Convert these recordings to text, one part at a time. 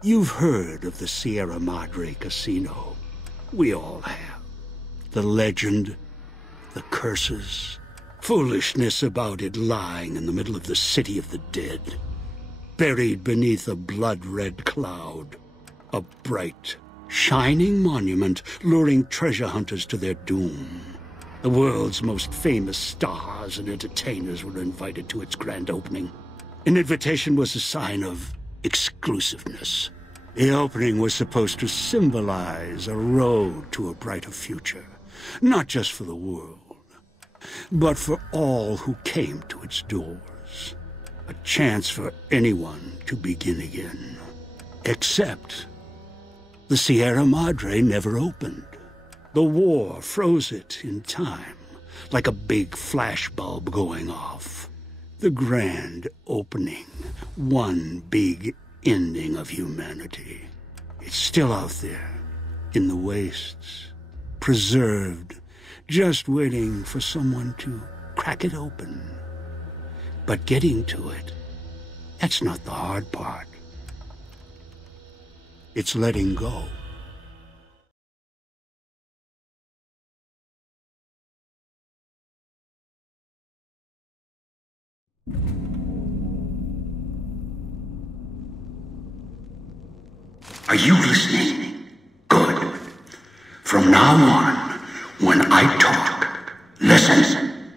You've heard of the Sierra Madre Casino. We all have. The legend, the curses, foolishness about it lying in the middle of the city of the dead, buried beneath a blood-red cloud. A bright, shining monument luring treasure hunters to their doom. The world's most famous stars and entertainers were invited to its grand opening. An invitation was a sign of exclusiveness. The opening was supposed to symbolize a road to a brighter future, not just for the world, but for all who came to its doors. A chance for anyone to begin again. Except the Sierra Madre never opened. The war froze it in time, like a big flashbulb going off. The grand opening, one big ending of humanity. It's still out there, in the wastes, preserved, just waiting for someone to crack it open. But getting to it, that's not the hard part. It's letting go. Are you listening? Good. From now on, when I talk, listen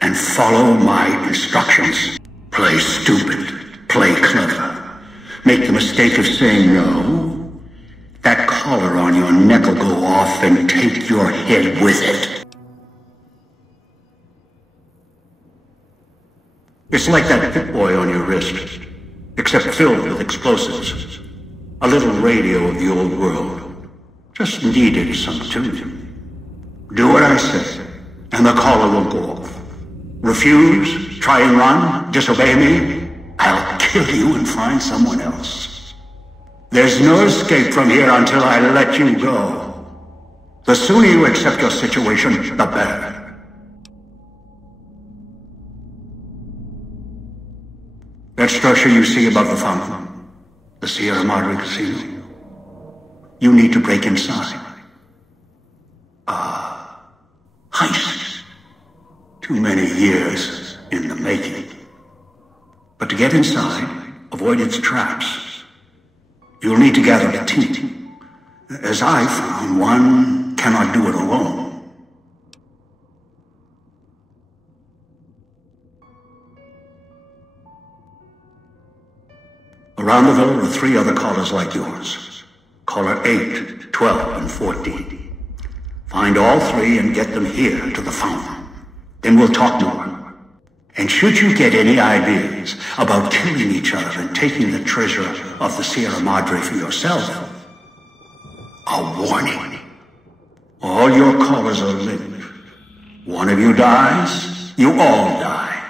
and follow my instructions. Play stupid, play clever. Make the mistake of saying no. That collar on your neck will go off and take your head with it. It's like that Pip-Boy on your wrist, except filled with explosives. A little radio of the old world. Just needed some tuning. Do what I say, and the collar will go off. Refuse, try and run, disobey me, I'll kill you and find someone else. There's no escape from here until I let you go. The sooner you accept your situation, the better. That structure you see above the fountain, the Sierra Madre Casino, you need to break inside. Heist. Too many years in the making. But to get inside, avoid its traps, you'll need to gather a team. As I found, one cannot do it alone. Around the villa are 3 other callers like yours. Caller 8, 12, and 14. Find all 3 and get them here to the fountain. Then we'll talk more. And should you get any ideas about killing each other and taking the treasure of the Sierra Madre for yourself, a warning. All your callers are linked. One of you dies, you all die.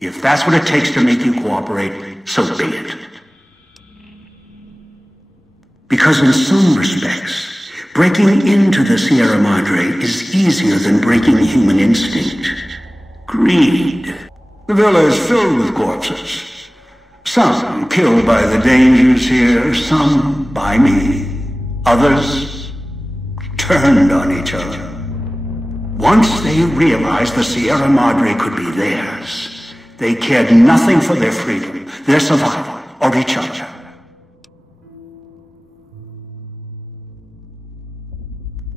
If that's what it takes to make you cooperate, so be it. Because in some respects, breaking into the Sierra Madre is easier than breaking human instinct. Greed. The villa is filled with corpses. Some killed by the dangers here, some by me. Others turned on each other. Once they realized the Sierra Madre could be theirs, they cared nothing for their freedom, their survival, or each other.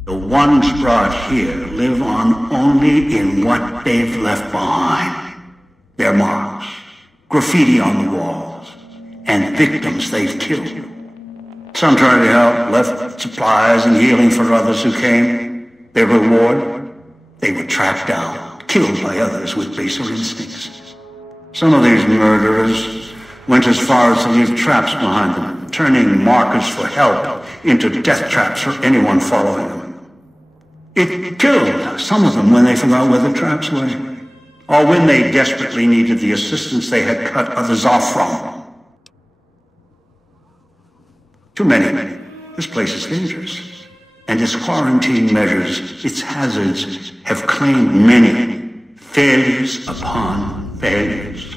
The ones brought here live on only in what they've left behind. Their marks, graffiti on the walls, and victims they've killed. Some tried to help, left supplies and healing for others who came. Their reward? They were tracked down, killed by others with baser instincts. Some of these murderers went as far as to leave traps behind them, turning markers for help into death traps for anyone following them. It killed some of them when they forgot where the traps were, or when they desperately needed the assistance they had cut others off from. Too many. This place is dangerous, and its quarantine measures, its hazards, have claimed many failures upon failures.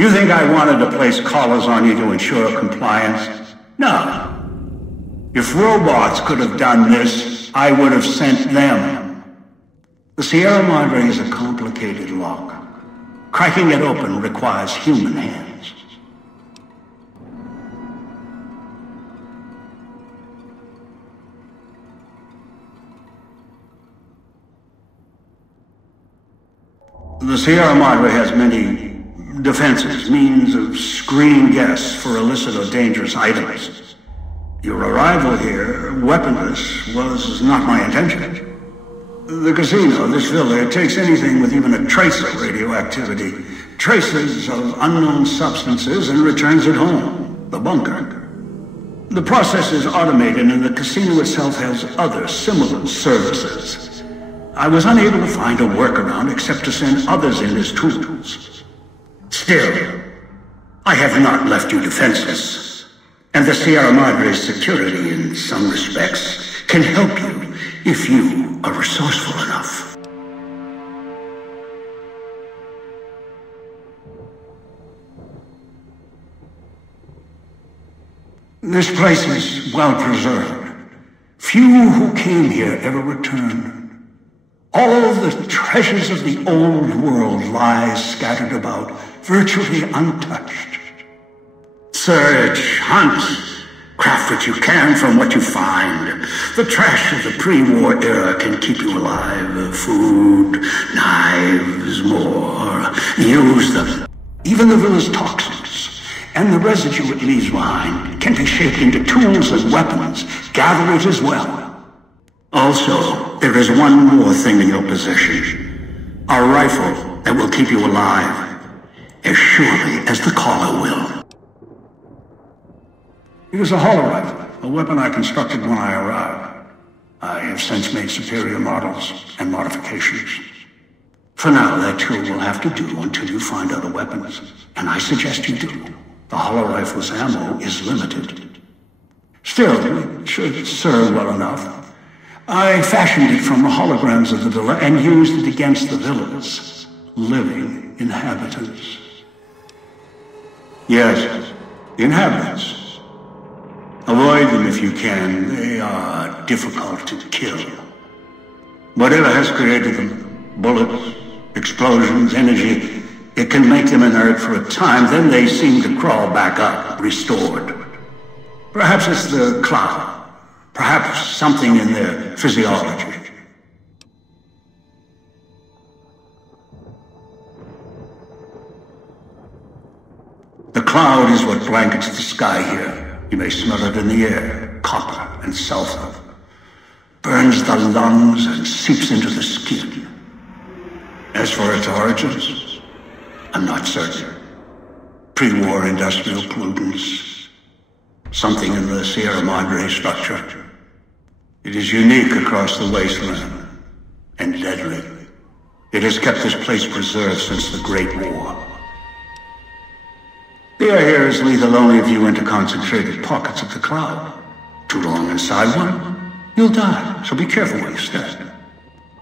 You think I wanted to place collars on you to ensure compliance? No. If robots could have done this, I would have sent them. The Sierra Madre is a complicated lock. Cracking it open requires human hands. The Sierra Madre has many defenses, means of screening guests for illicit or dangerous items. Your arrival here, weaponless, was not my intention. The casino, this villa, it takes anything with even a trace of radioactivity, traces of unknown substances, and returns it home, the bunker. The process is automated, and the casino itself has other similar services. I was unable to find a workaround except to send others in as tools. Still, I have not left you defenseless, and the Sierra Madre's security, in some respects, can help you if you are resourceful enough. This place is well preserved. Few who came here ever returned. All the treasures of the old world lie scattered about, virtually untouched. Search, hunt, craft what you can from what you find. The trash of the pre-war era can keep you alive. Food, knives, more. Use them. Even the villa's toxins and the residue it leaves behind can be shaped into tools and weapons. Gather it as well. Also, there is one more thing in your possession. A rifle that will keep you alive, as surely as the collar will. It is a hollow rifle, a weapon I constructed when I arrived. I have since made superior models and modifications. For now, that too will have to do until you find other weapons, and I suggest you do. The hollow rifle's ammo is limited. Still, it should serve well enough. I fashioned it from the holograms of the villa and used it against the villa's living inhabitants. Yes, the inhabitants. Avoid them if you can. They are difficult to kill. Whatever has created them, bullets, explosions, energy, it can make them inert for a time, then they seem to crawl back up, restored. Perhaps it's the cloud. Perhaps something in their physiology. The cloud is what blankets the sky here. You may smell it in the air. Copper and sulfur. Burns the lungs and seeps into the skin. As for its origins, I'm not certain. Pre-war industrial pollutants. Something in the Sierra Madre structure. It is unique across the wasteland, and deadly. It has kept this place preserved since the Great War. The air here is lethal only if you enter concentrated pockets of the cloud. Too long inside one, you'll die, so be careful where you step.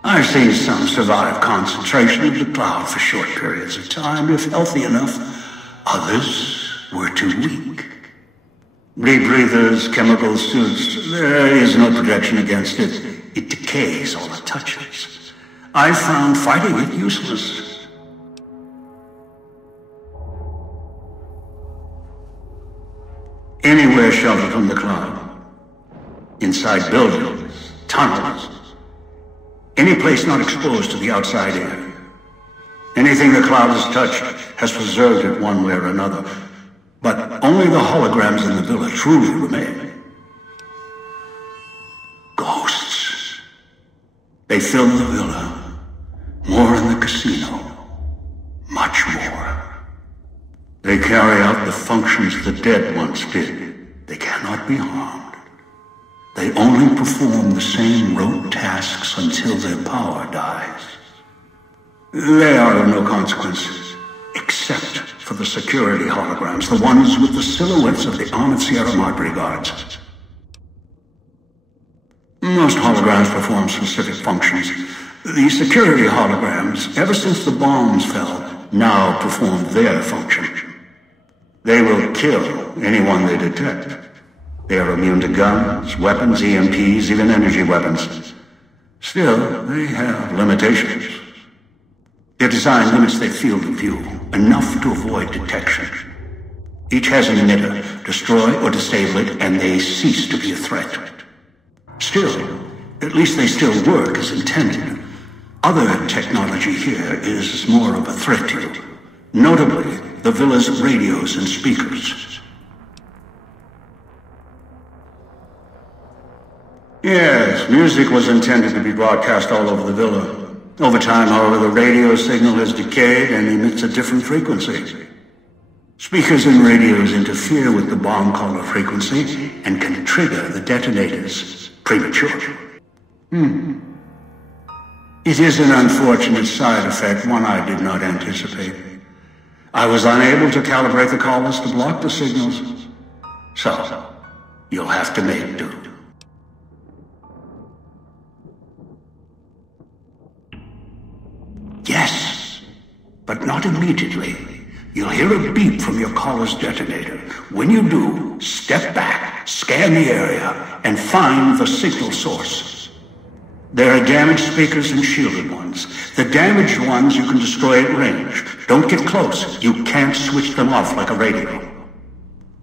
I've seen some survive concentration of the cloud for short periods of time, if healthy enough. Others were too weak. Rebreathers, chemical suits, there is no protection against it. It decays all it touches. I found fighting it useless. Anywhere sheltered from the cloud. Inside buildings, tunnels. Any place not exposed to the outside air. Anything the cloud has touched has preserved it one way or another. But only the holograms in the villa truly remain. Ghosts. They fill the villa. More in the casino. Much more. They carry out the functions the dead once did. They cannot be harmed. They only perform the same rote tasks until their power dies. They are of no consequence, except for the security holograms, the ones with the silhouettes of the armored Sierra Madre guards. Most holograms perform specific functions. The security holograms, ever since the bombs fell, now perform their function. They will kill anyone they detect. They are immune to guns, weapons, EMPs, even energy weapons. Still, they have limitations. Their design limits their field of view, enough to avoid detection. Each has an emitter. Destroy or disable it, and they cease to be a threat. Still, at least they still work as intended. Other technology here is more of a threat to you. Notably, the villa's radios and speakers. Yes, music was intended to be broadcast all over the villa. Over time, however, the radio signal has decayed and emits a different frequency. Speakers and radios interfere with the bomb caller frequency and can trigger the detonators prematurely. It is an unfortunate side effect, one I did not anticipate. I was unable to calibrate the callers to block the signals. So, you'll have to make do. Yes, but not immediately. You'll hear a beep from your caller's detonator. When you do, step back, scan the area, and find the signal source. There are damaged speakers and shielded ones. The damaged ones you can destroy at range. Don't get close. You can't switch them off like a radio.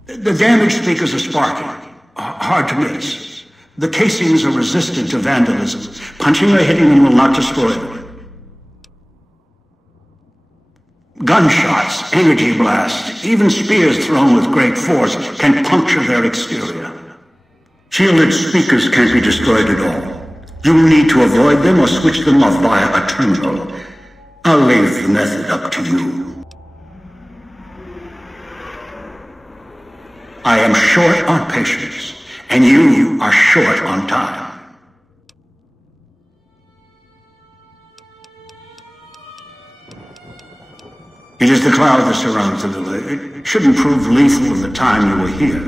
The damaged speakers are sparking. Hard to miss. The casings are resistant to vandalism. Punching or hitting them will not destroy them. Gunshots, energy blasts, even spears thrown with great force can puncture their exterior. Shielded speakers can't be destroyed at all. You'll need to avoid them or switch them off via a terminal. I'll leave the method up to you. I am short on patience, and you are short on time. It is the cloud that surrounds the villa. It shouldn't prove lethal in the time you were here.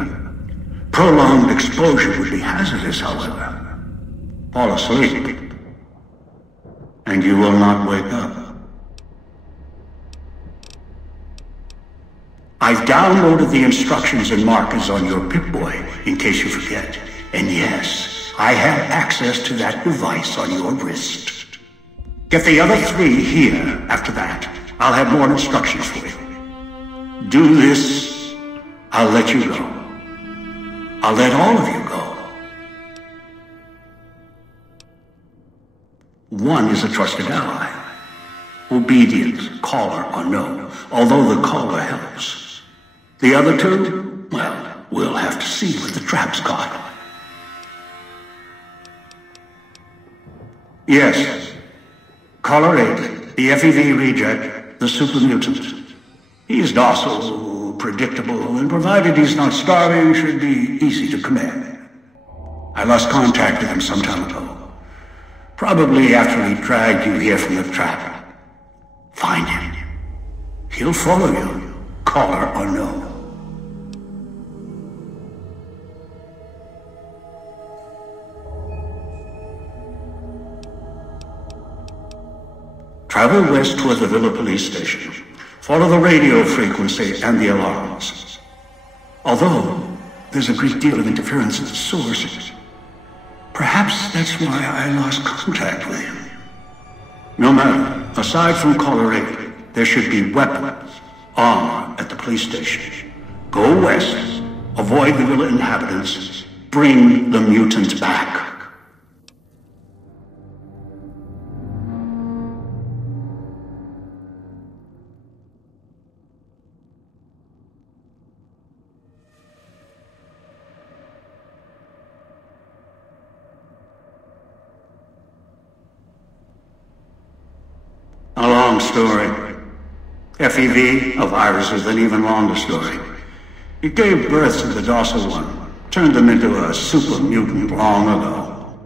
Prolonged exposure would be hazardous, however. Fall asleep, and you will not wake up. I've downloaded the instructions and markers on your Pip-Boy, in case you forget. And yes, I have access to that device on your wrist. Get the other 3 here after that. I'll have more instructions for you. Do this, I'll let you go. I'll let all of you go. One is a trusted ally. Obedient, caller or no, although the caller helps. The other 2, well, we'll have to see what the trap's got. Yes. Caller 8, the FEV reject, the super mutant. He's docile, predictable, and provided he's not starving, should be easy to command. I lost contact with him some time ago. Probably after he dragged you here from the trap. Find him. He'll follow you, caller or no. Travel west toward the Villa police station. Follow the radio frequency and the alarms. Although there's a great deal of interference at the source, perhaps that's why I lost contact with him. No matter. Aside from Caller 8, there should be weapons, armor at the police station. Go west, avoid the villa inhabitants, bring the mutants back. A long story. FEV, a virus, is an even longer story. It gave birth to the docile one, turned them into a super mutant long ago.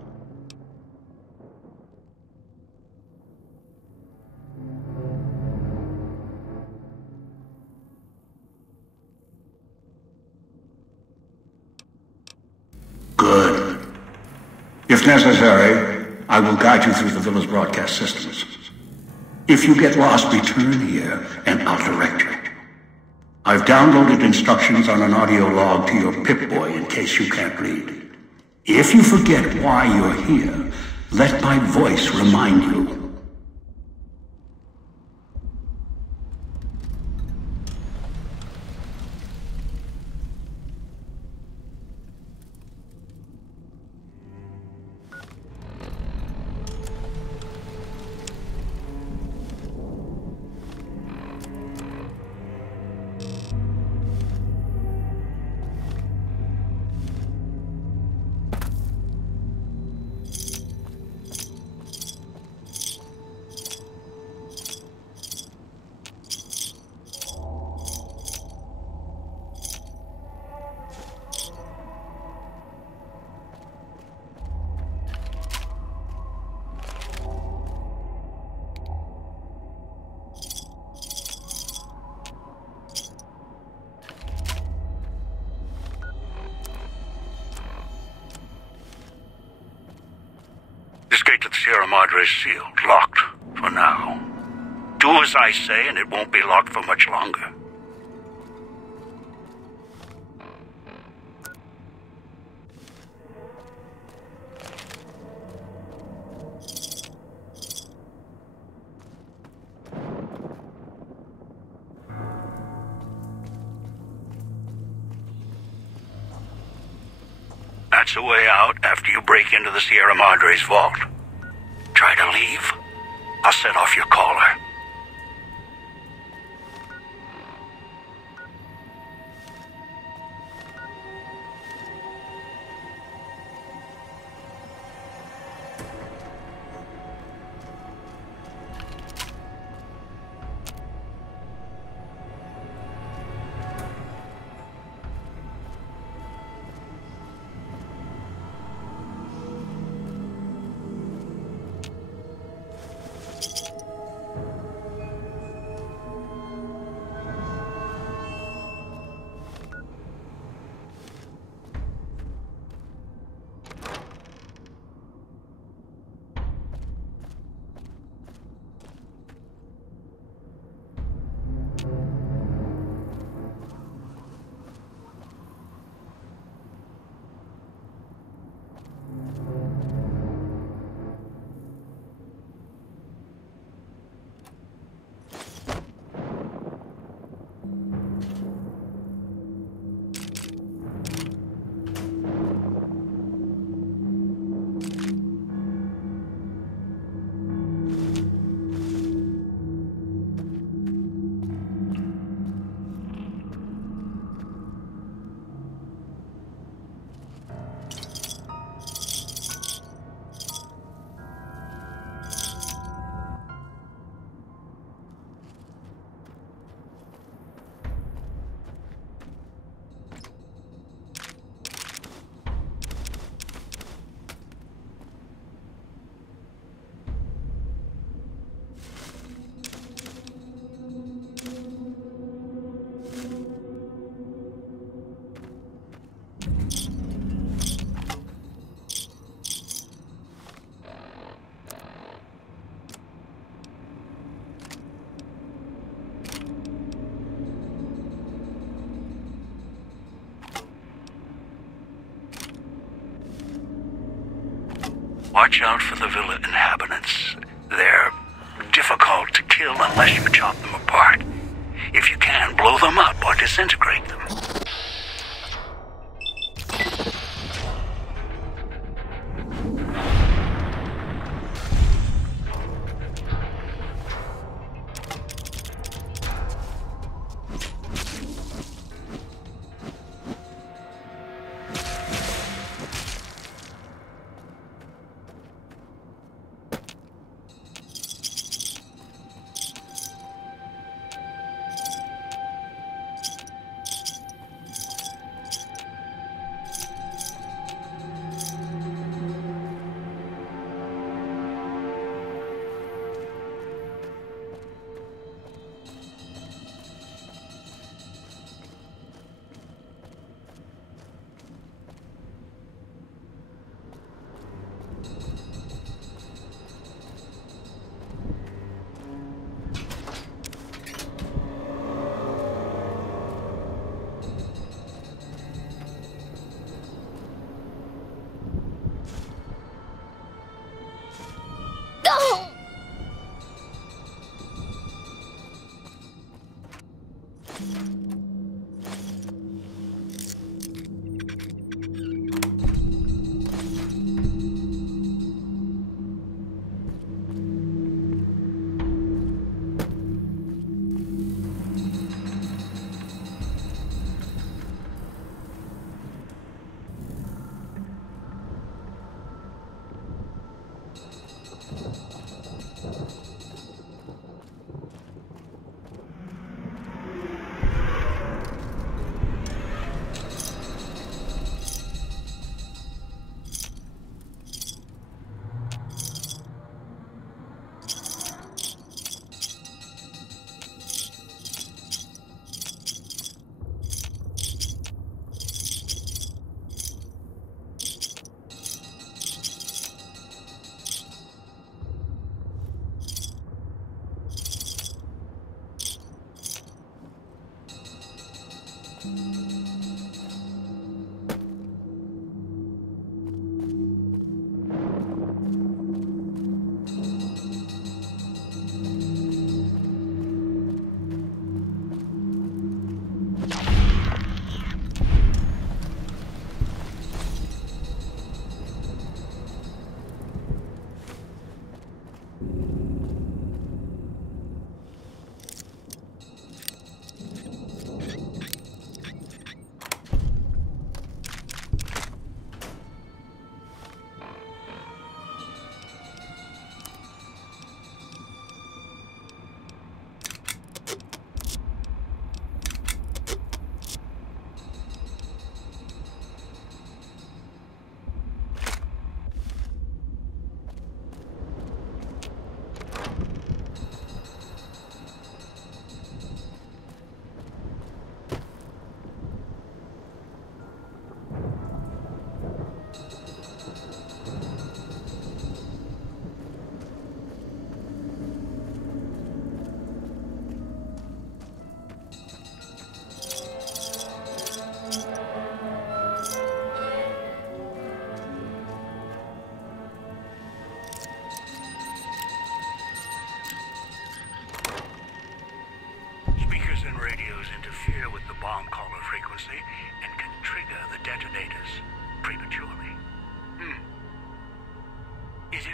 Good. If necessary, I will guide you through the villa's broadcast systems. If you get lost, return here, and I'll direct you. I've downloaded instructions on an audio log to your Pip-Boy in case you can't read. If you forget why you're here, let my voice remind you. This gate to the Sierra Madre is sealed, locked, for now. Do as I say, and it won't be locked for much longer. That's a way out after you break into the Sierra Madre's vault. Try to leave, I'll set off your caller. Watch out for the villa inhabitants. They're difficult to kill unless you chop them apart. If you can, blow them up or disintegrate them.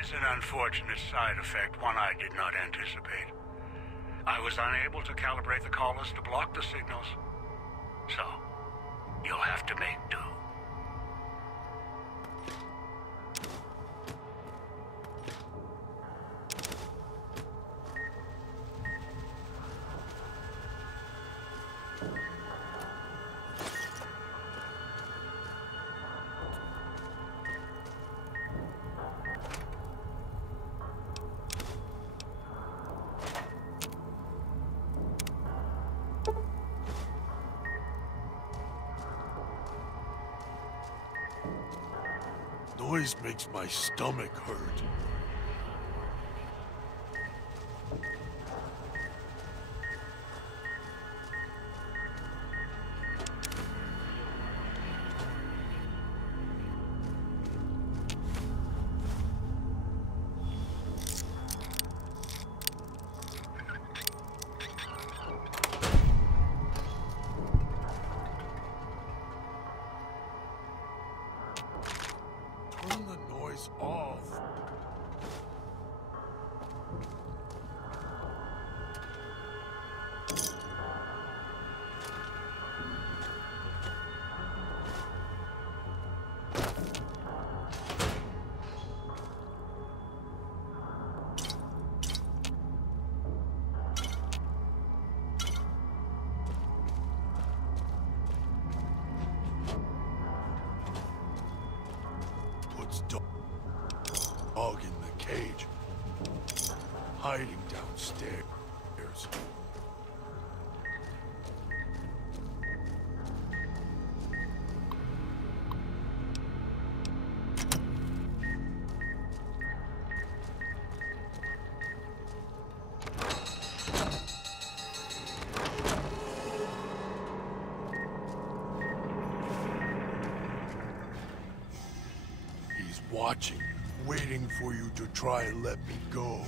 is an unfortunate side effect, one I did not anticipate. I was unable to calibrate the collars to block the signals, so you'll have to make do. Noise makes my stomach hurt. Turn the noise off. Puts dog in the cage, hiding downstairs. He's watching, waiting for you to try and let me go.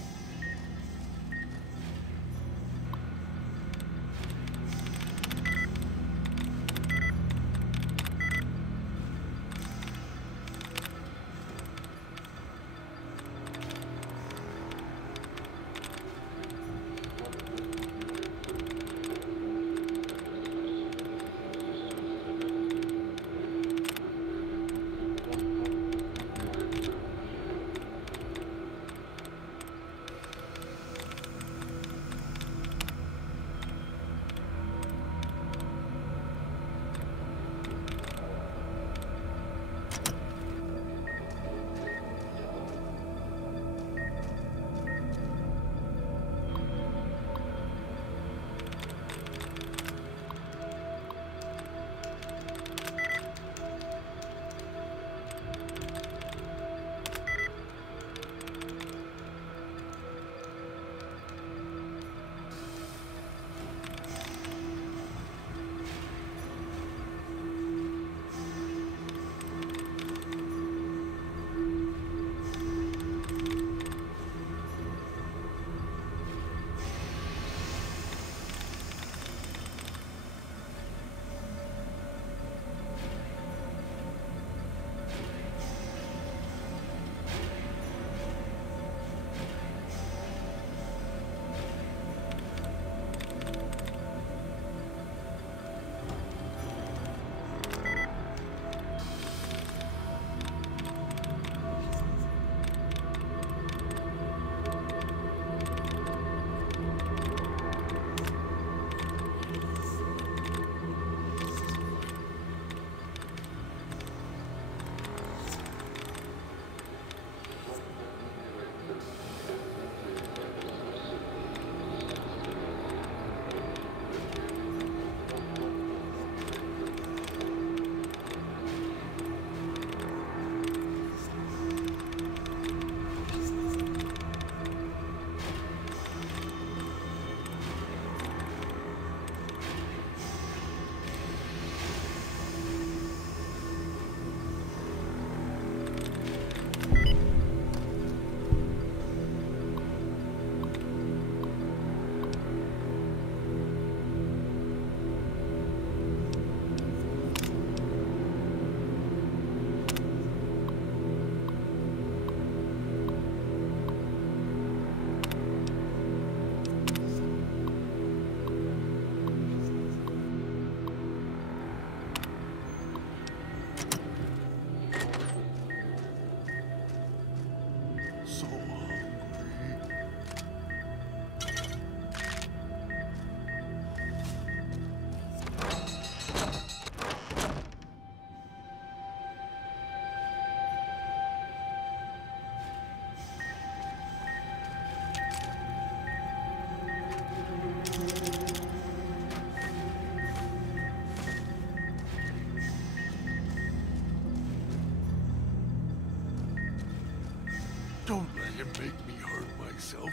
Don't let him make me hurt myself.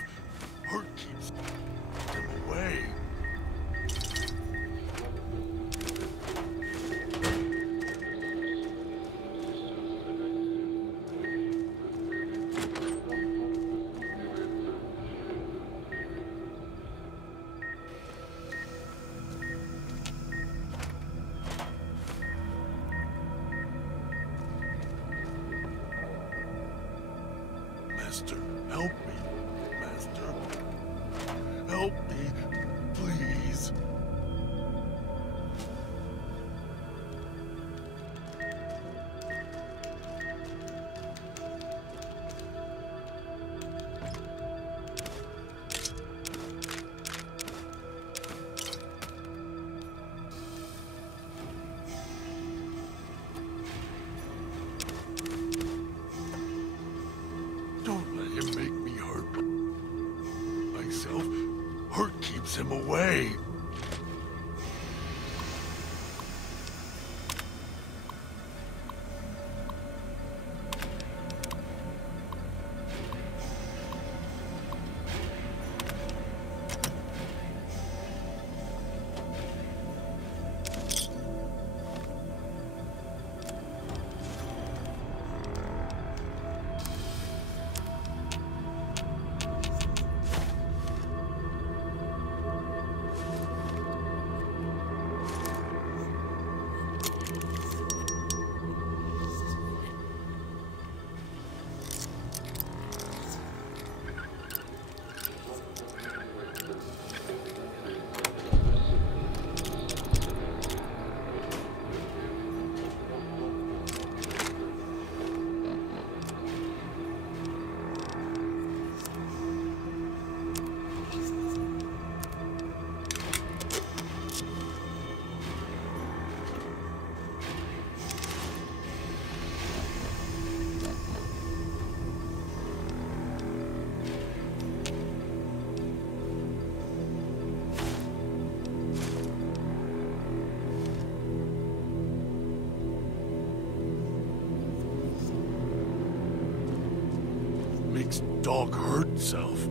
Hurt keeps him away. Master, help me. Master, help me, please. Don't let him make me hurt myself. Hurt keeps him away. Makes dog hurt self.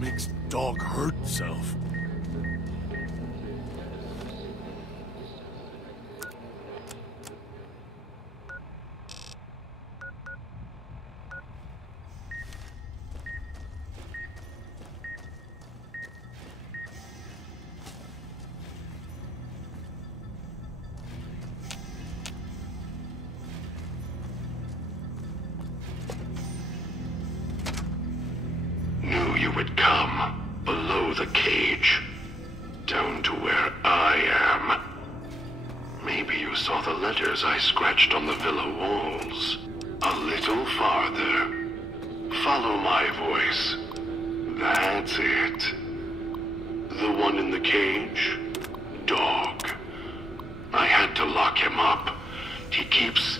Makes dog hurt self. Knew you would come below the cage, down to where I am. Maybe you saw the letters I scratched on the villa walls. A little farther. Follow my voice. That's it. The one in the cage? Dog. I had to lock him up. He keeps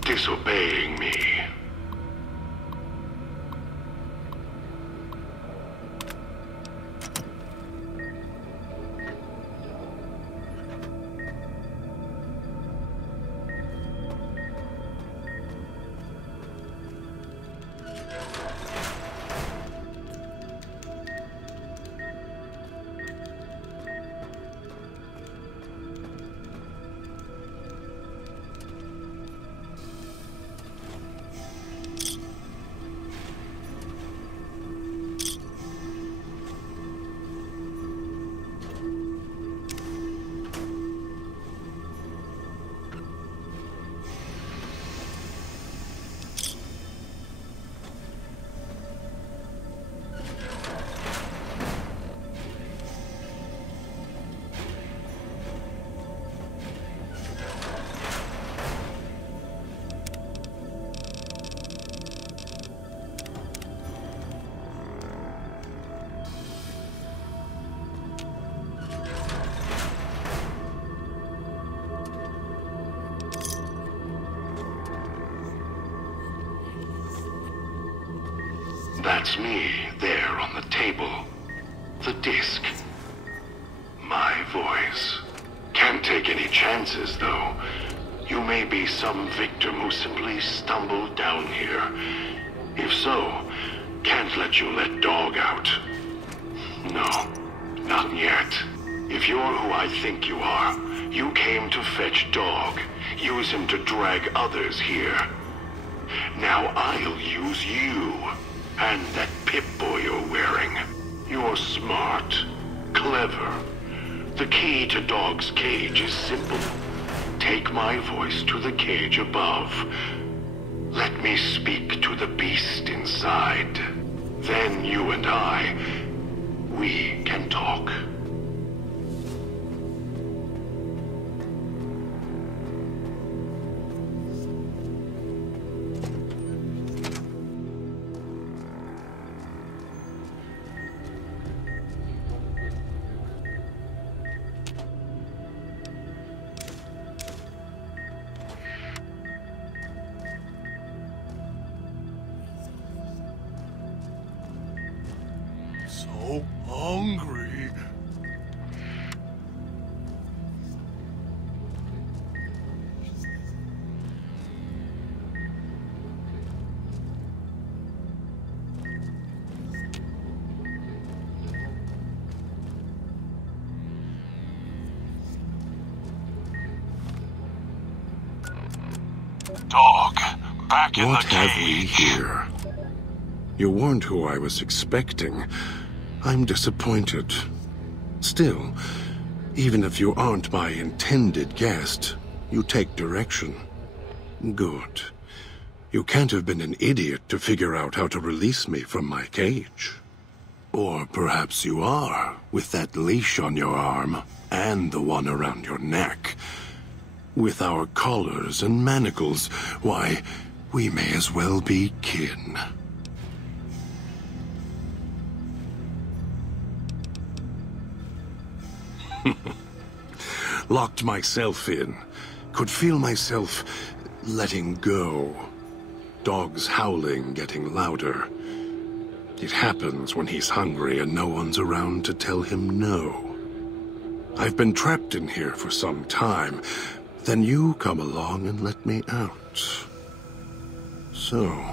disobeying me. That's me, there on the table. The disc. My voice. Can't take any chances, though. You may be some victim who simply stumbled down here. If so, can't let you let Dog out. No, not yet. If you're who I think you are, you came to fetch Dog. Use him to drag others here. Now I'll use you. And that Pip-Boy you're wearing. You're smart. Clever. The key to Dog's cage is simple. Take my voice to the cage above. Let me speak to the beast inside. Then you and we can talk. So hungry. Dog, back in What the have we cage. here? You weren't who I was expecting. I'm disappointed. Still, even if you aren't my intended guest, you take direction. Good. You can't have been an idiot to figure out how to release me from my cage. Or perhaps you are, with that leash on your arm, and the one around your neck. With our collars and manacles, why, we may as well be kin. Locked myself in. Could feel myself letting go. Dogs howling getting louder. It happens when he's hungry and no one's around to tell him no. I've been trapped in here for some time. Then you come along and let me out. So,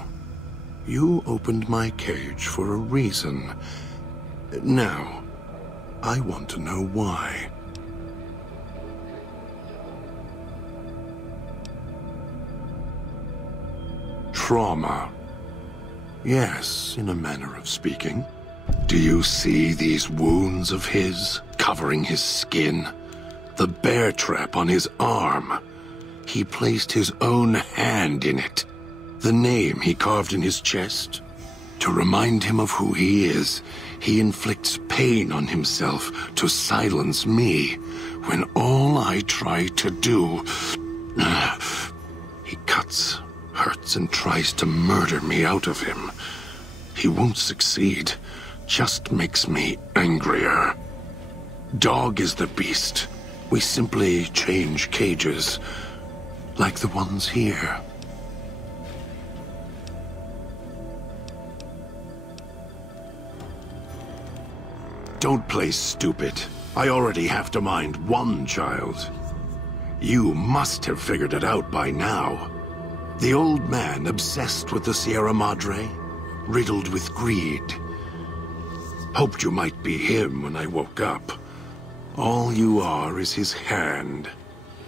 you opened my cage for a reason. Now, I want to know why. Trauma. Yes, in a manner of speaking. Do you see these wounds of his, covering his skin? The bear trap on his arm. He placed his own hand in it. The name he carved in his chest. To remind him of who he is, he inflicts pain on himself to silence me, when all I try to do... He cuts, hurts, and tries to murder me out of him. He won't succeed, just makes me angrier. Dog is the beast. We simply change cages, like the ones here. Don't play stupid. I already have to mind one child. You must have figured it out by now. The old man obsessed with the Sierra Madre, riddled with greed. Hoped you might be him when I woke up. All you are is his hand.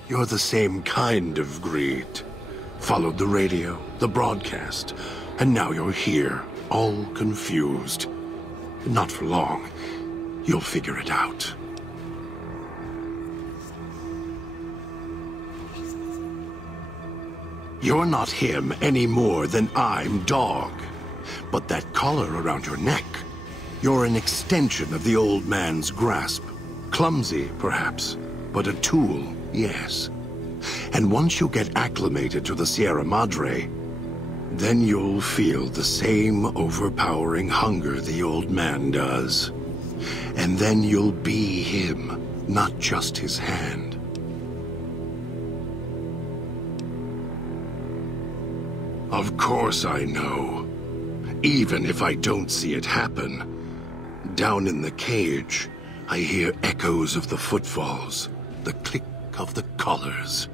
You're the same kind of greed. Followed the radio, the broadcast, and now you're here, all confused. Not for long. You'll figure it out. You're not him any more than I'm Dog. But that collar around your neck, you're an extension of the old man's grasp. Clumsy, perhaps, but a tool, yes. And once you get acclimated to the Sierra Madre, then you'll feel the same overpowering hunger the old man does. And then you'll be him, not just his hand. Of course I know. even if I don't see it happen. Down in the cage, I hear echoes of the footfalls, the click of the collars.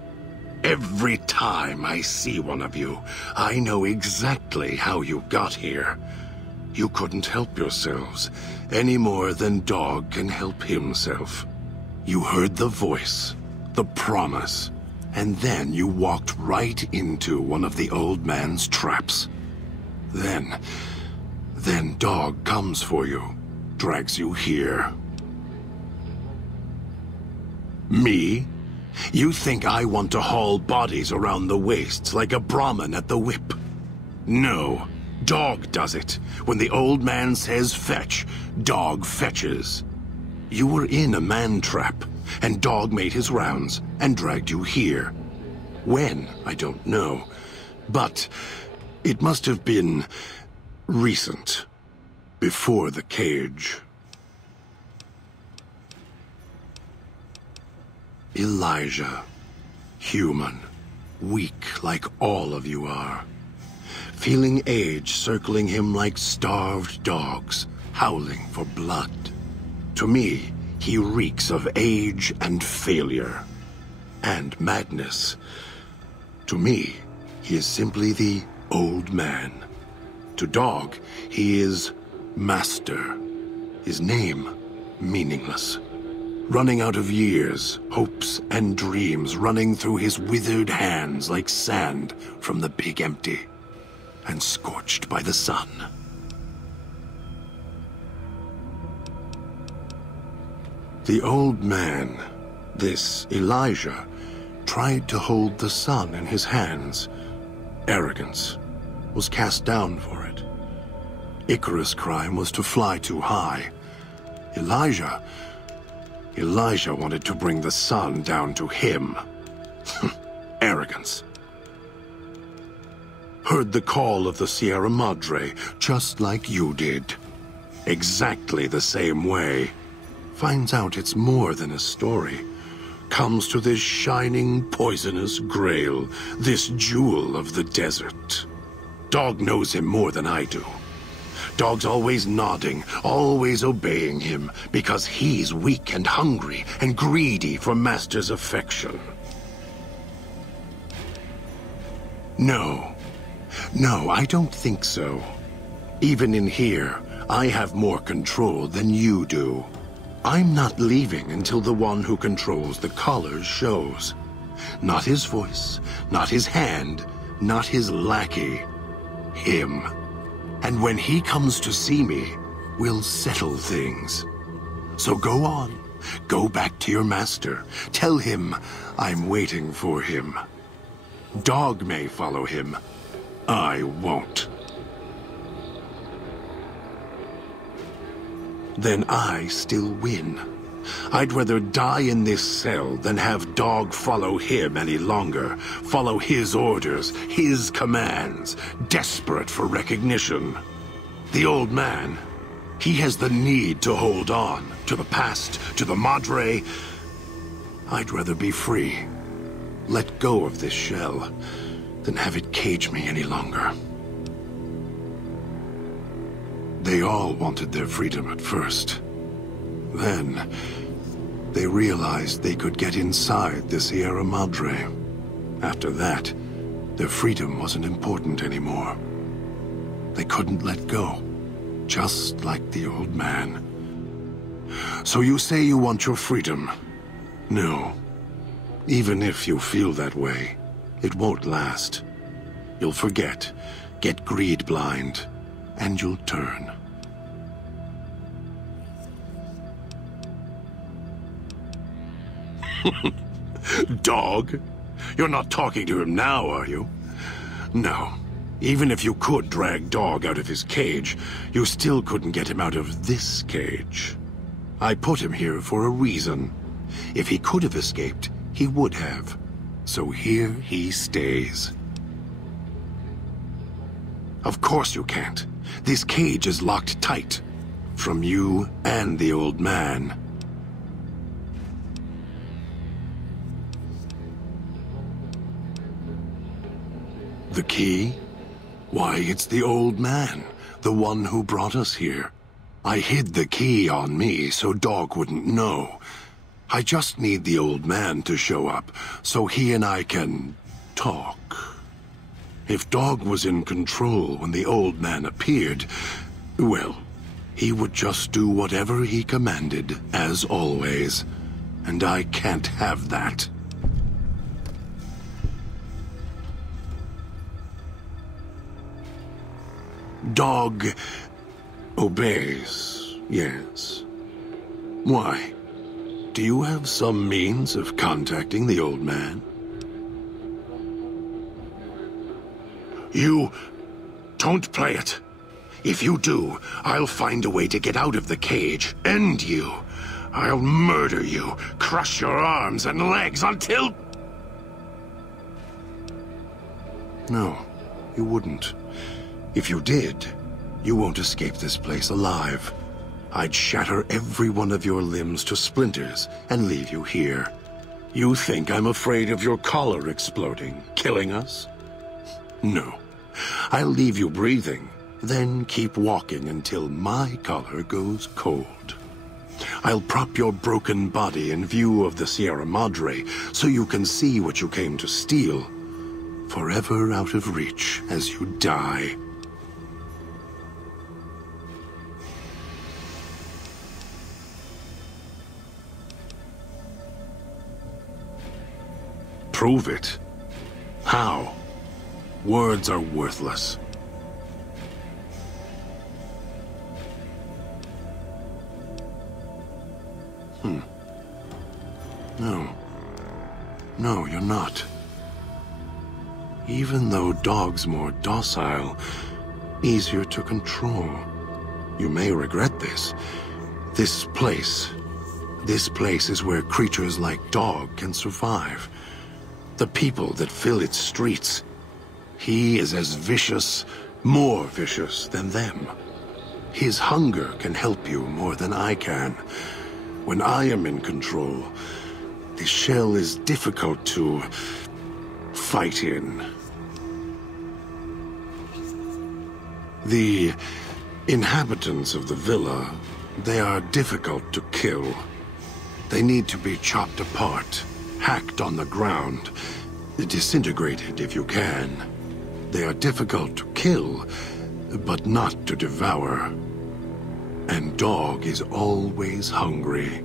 Every time I see one of you, I know exactly how you got here. You couldn't help yourselves, any more than Dog can help himself. You heard the voice, the promise, and then you walked right into one of the old man's traps. Then Dog comes for you, drags you here. Me? You think I want to haul bodies around the wastes like a Brahmin at the whip? No, Dog does it. When the old man says fetch, Dog fetches. You were in a man trap, and Dog made his rounds and dragged you here. When, I don't know. But it must have been recent. Before the cage. Elijah. Human. Weak like all of you are. Feeling age circling him like starved dogs, howling for blood. To me, he reeks of age and failure. And madness. To me, he is simply the old man. To Dog, he is Master. His name, meaningless. Running out of years, hopes and dreams running through his withered hands like sand from the big empty, and scorched by the sun. The old man, this Elijah, tried to hold the sun in his hands. Arrogance was cast down for it. Icarus' crime was to fly too high. Elijah wanted to bring the sun down to him. Arrogance. Heard the call of the Sierra Madre, just like you did. Exactly the same way. Finds out it's more than a story. Comes to this shining, poisonous grail, this jewel of the desert. Dog knows him more than I do. Dog's always nodding, always obeying him, because he's weak and hungry and greedy for Master's affection. No, I don't think so. Even in here, I have more control than you do. I'm not leaving until the one who controls the collars shows. Not his voice, not his hand, not his lackey. Him. And when he comes to see me, we'll settle things. So go on. Go back to your master. Tell him I'm waiting for him. Dog may follow him. I won't. Then I still win. I'd rather die in this cell than have Dog follow him any longer. Follow his orders, his commands, desperate for recognition. The old man, he has the need to hold on, to the past, to the Madre. I'd rather be free. Let go of this shell than have it cage me any longer. They all wanted their freedom at first. Then, they realized they could get inside the Sierra Madre. After that, their freedom wasn't important anymore. They couldn't let go, just like the old man. So you say you want your freedom? No. Even if you feel that way, it won't last. You'll forget, get greed blind, and you'll turn. Dog? You're not talking to him now, are you? No. Even if you could drag Dog out of his cage, you still couldn't get him out of this cage. I put him here for a reason. If he could have escaped, he would have. So here he stays. Of course you can't. This cage is locked tight. From you and the old man. The key? Why, it's the old man. the one who brought us here. I hid the key on me so Dog wouldn't know. I just need the old man to show up so he and I can talk. If Dog was in control when the old man appeared, well, he would just do whatever he commanded, as always. And I can't have that. Dog obeys, yes. Why? Do you have some means of contacting the old man? You don't play it. If you do, I'll find a way to get out of the cage, end you. I'll murder you, crush your arms and legs until... No, you wouldn't. If you did, you won't escape this place alive. I'd shatter every one of your limbs to splinters and leave you here. You think I'm afraid of your collar exploding, killing us? No. I'll leave you breathing, then keep walking until my collar goes cold. I'll prop your broken body in view of the Sierra Madre so you can see what you came to steal, forever out of reach as you die. Prove it. How? Words are worthless. No. No, you're not. Even though Dog's more docile, easier to control. You may regret this. This place is where creatures like Dog can survive. The people that fill its streets. He is as vicious, more vicious than them. His hunger can help you more than I can. When I am in control, the shell is difficult to fight in. The inhabitants of the villa, they are difficult to kill. They need to be chopped apart, hacked on the ground, disintegrated if you can. They are difficult to kill, but not to devour. And Dog is always hungry.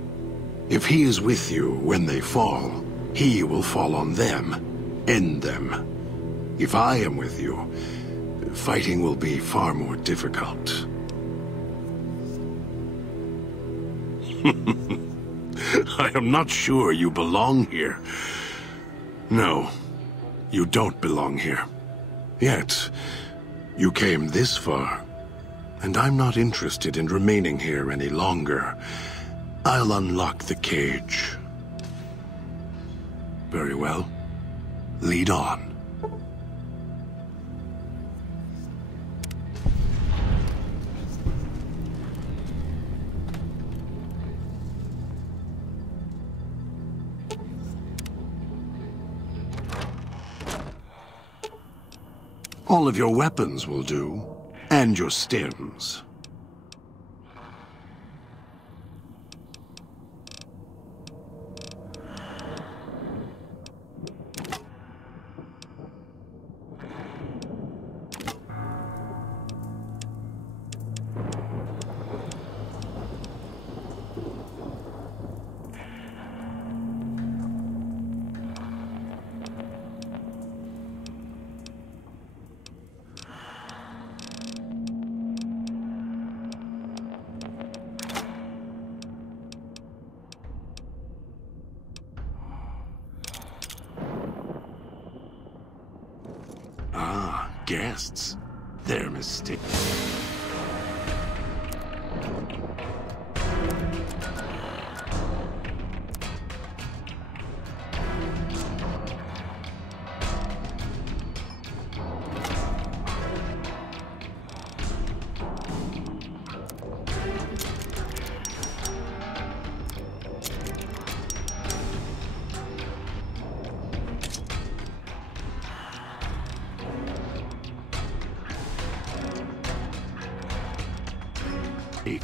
If he is with you when they fall, he will fall on them, end them. If I am with you, fighting will be far more difficult. I am not sure you belong here. No, you don't belong here. Yet, you came this far, and I'm not interested in remaining here any longer. I'll unlock the cage. Very well. Lead on. All of your weapons will do, and your stims. Guests. They're mistaken. take.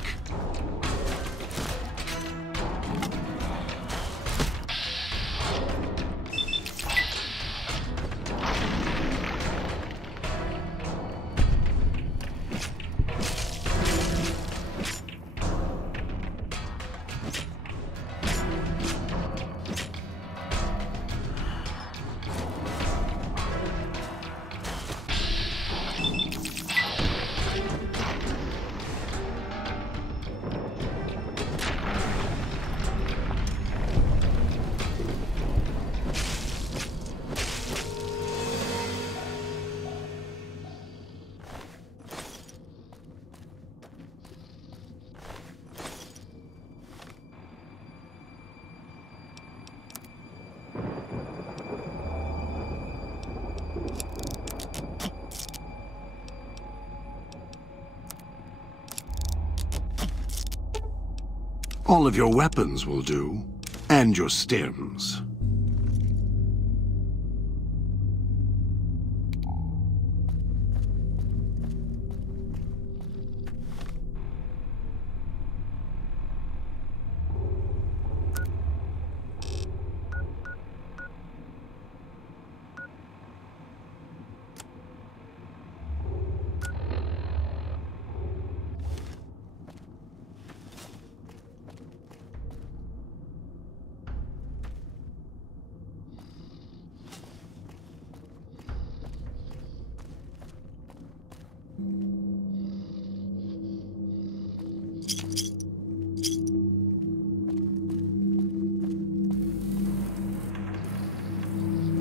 All of your weapons will do, and your stims.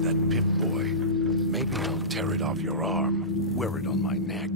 That Pip-Boy. Maybe I'll tear it off your arm, wear it on my neck.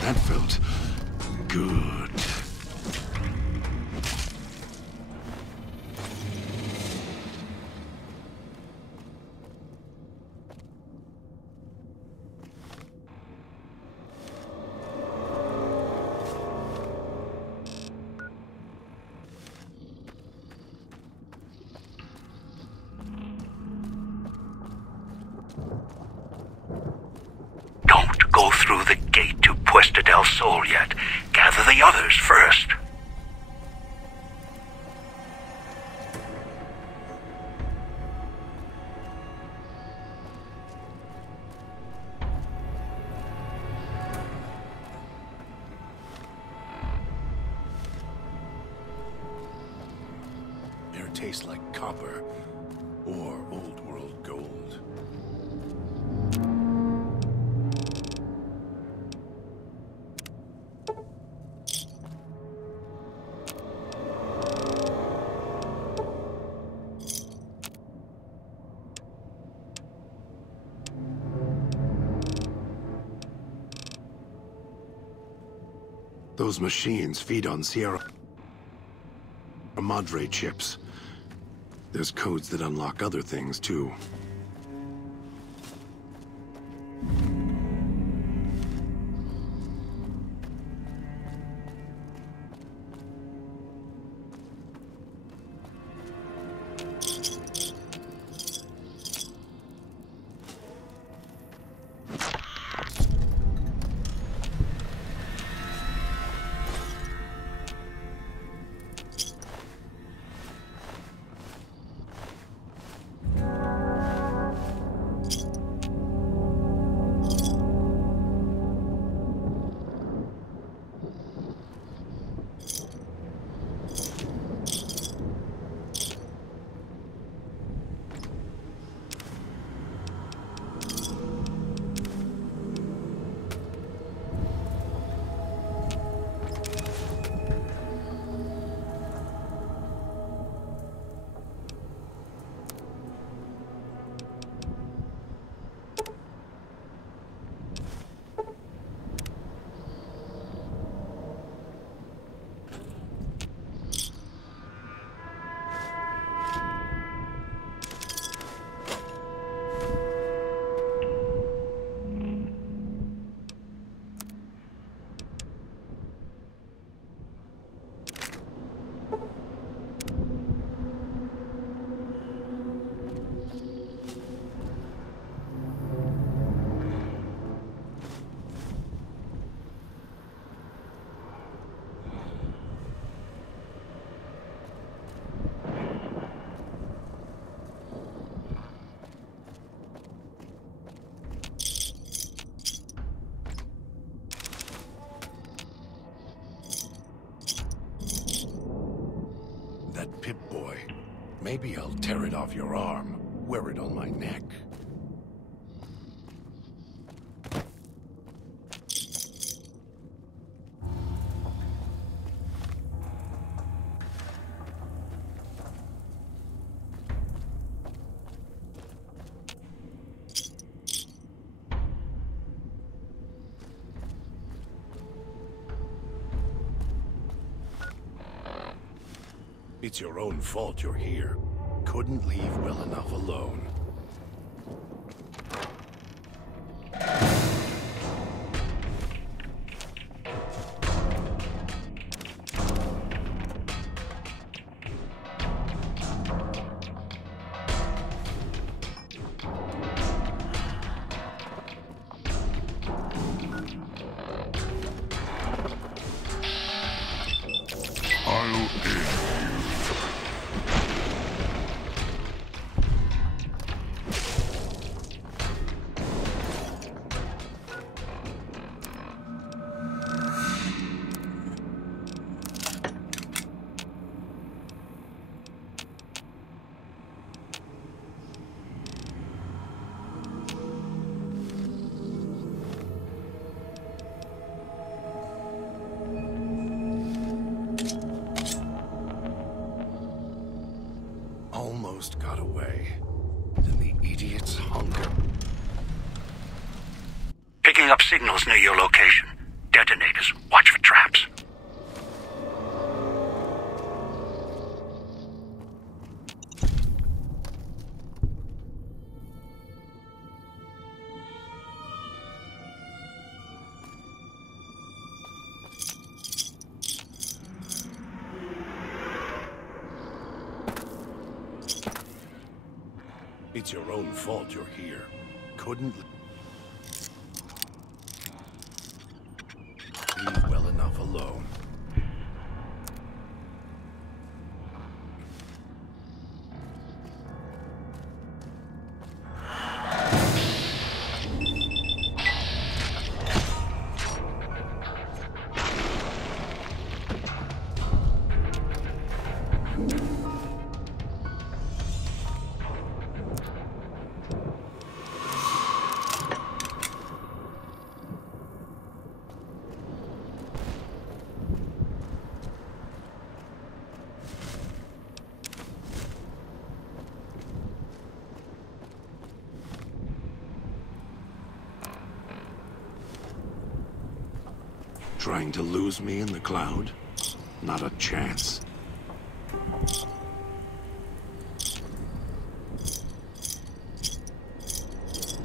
That felt good. Don't go through the gate to Puesta del Sol yet. Gather the others first. Air tastes like copper or old world gold. Those machines feed on Sierra Madre chips. There's codes that unlock other things, too. Maybe I'll tear it off your arm, wear it on my neck. It's your own fault you're here. Couldn't leave well enough alone. Almost got away. Then the idiot's hunger. Picking up signals near your location. Detonators. Watch for traps. It's your own fault you're here. Couldn't leave well enough alone. Trying to lose me in the cloud? Not a chance.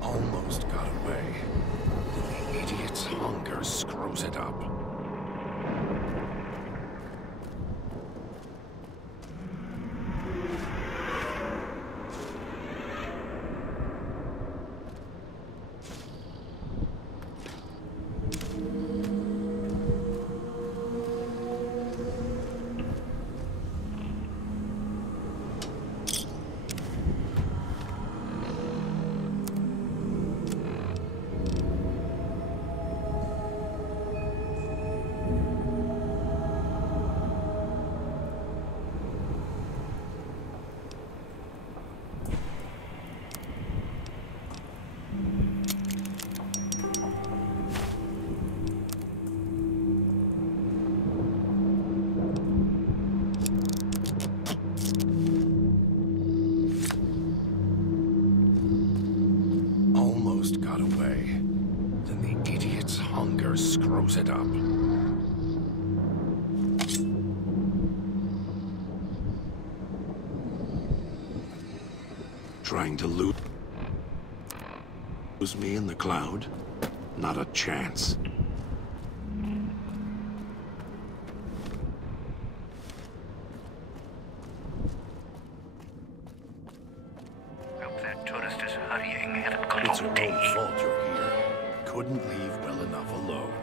Almost got away. The idiot's hunger screws it up. Got away. Then the idiot's hunger screws it up. Trying to lose me in the cloud? Not a chance. Hope that tourist is hurrying at a It's your own fault you're here. Couldn't leave well enough alone.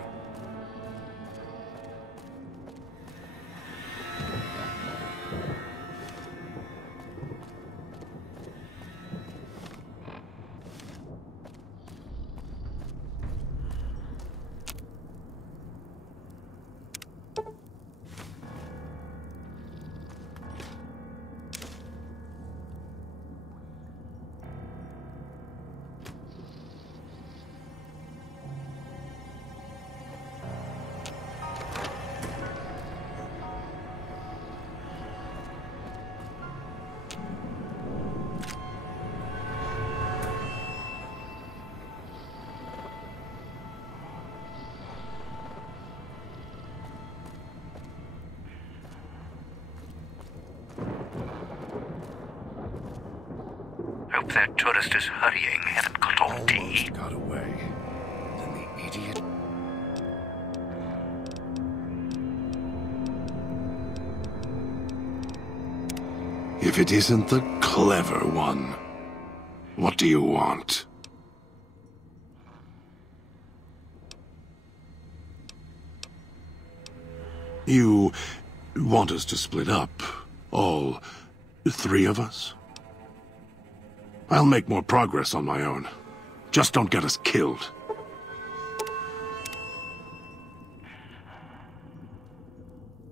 hope that tourist is hurrying, haven't got all day. Almost got away. Then the idiot... If it isn't the clever one, what do you want? You want us to split up? All three of us? I'll make more progress on my own. Just don't get us killed.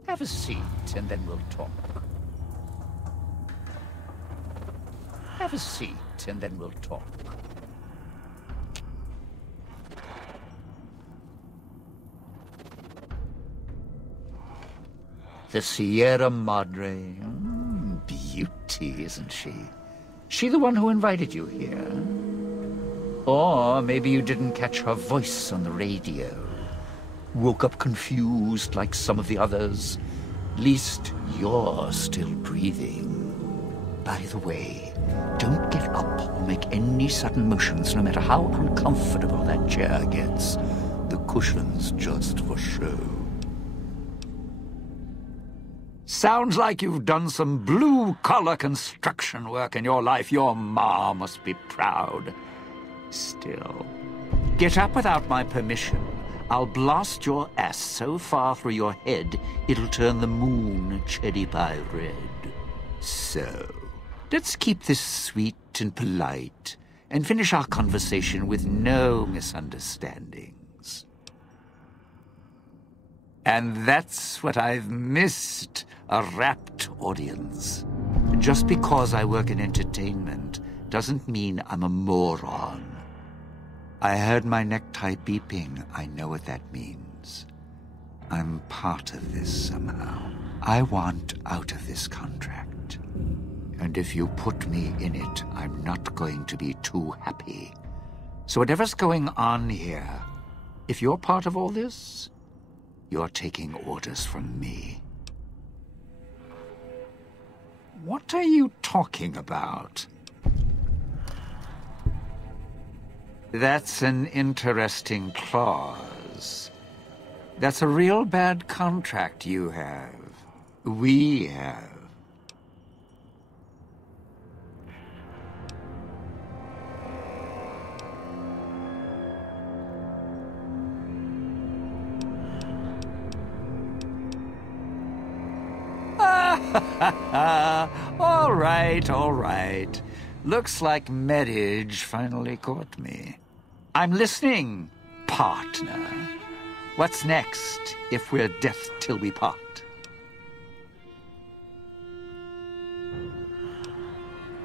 Have a seat, and then we'll talk. Have a seat, and then we'll talk. The Sierra Madre. Beauty, isn't she? She the one who invited you here? Or maybe you didn't catch her voice on the radio. Woke up confused like some of the others. At least you're still breathing. By the way, don't get up or make any sudden motions, no matter how uncomfortable that chair gets. The cushion's just for show. Sounds like you've done some blue-collar construction work in your life. Your ma must be proud. Still, get up without my permission. I'll blast your ass so far through your head, it'll turn the moon cherry pie red. So, let's keep this sweet and polite, and finish our conversation with no misunderstandings. And that's what I've missed, a rapt audience. Just because I work in entertainment doesn't mean I'm a moron. I heard my necktie beeping. I know what that means. I'm part of this somehow. I want out of this contract. And if you put me in it, I'm not going to be too happy. So whatever's going on here, if you're part of all this, you're taking orders from me. What are you talking about? That's an interesting clause. That's a real bad contract you have. We have. All right, all right. Looks like marriage finally caught me. I'm listening, partner. What's next, if we're death till we part?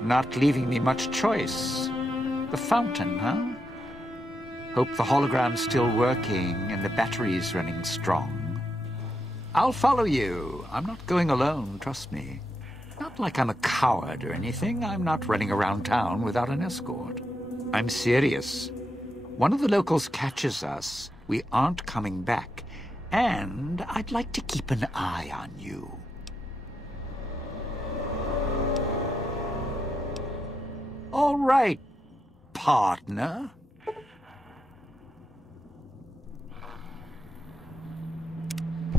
Not leaving me much choice. The fountain, huh? Hope the hologram's still working and the battery's running strong. I'll follow you. I'm not going alone, trust me. Not like I'm a coward or anything. I'm not running around town without an escort. I'm serious. One of the locals catches us, we aren't coming back. And I'd like to keep an eye on you. All right, partner.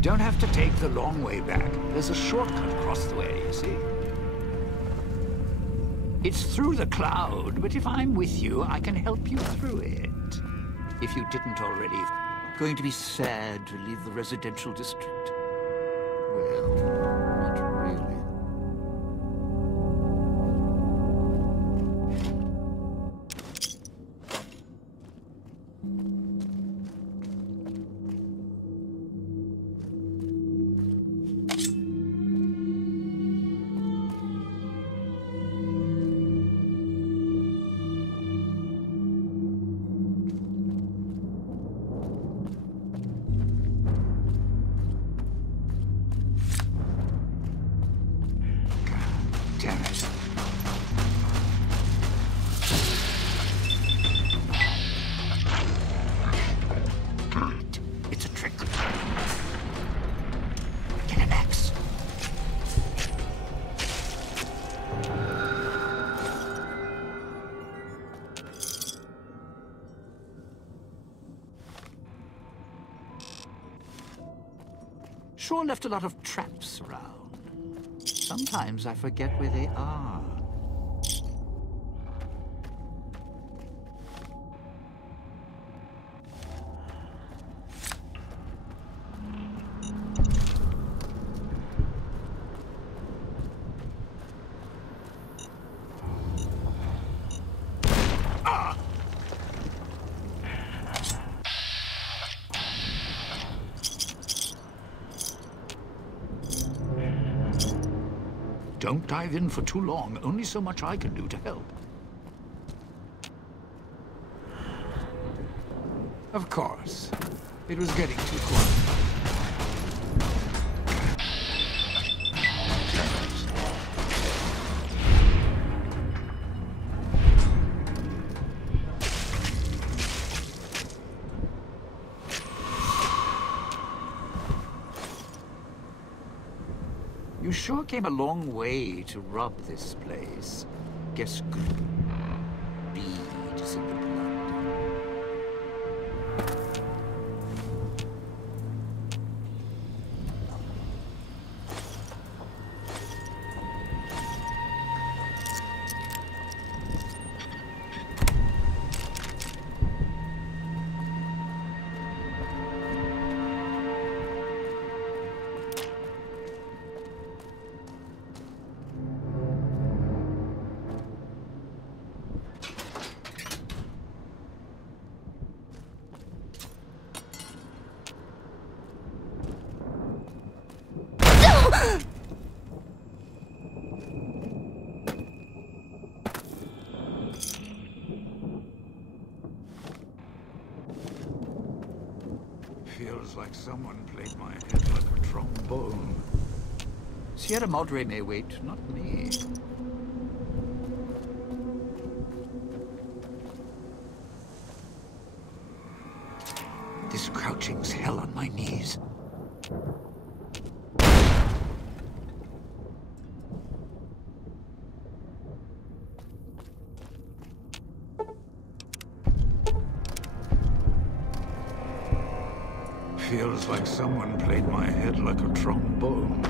Don't have to take the long way back. There's a shortcut across the way, you see? It's through the cloud, but if I'm with you, I can help you through it. If you didn't already. Going to be sad to leave the residential district. Well, not really. Sure left a lot of traps around. Sometimes I forget where they are. Don't dive in for too long. Only so much I can do to help. Of course. It was getting too close. You sure came a long way to rob this place. Guess beads in the blood. Feels like someone played my head like a trombone. Sierra Madre may wait, not me. This crouching's hell on my knees. Feels like someone played my head like a trombone.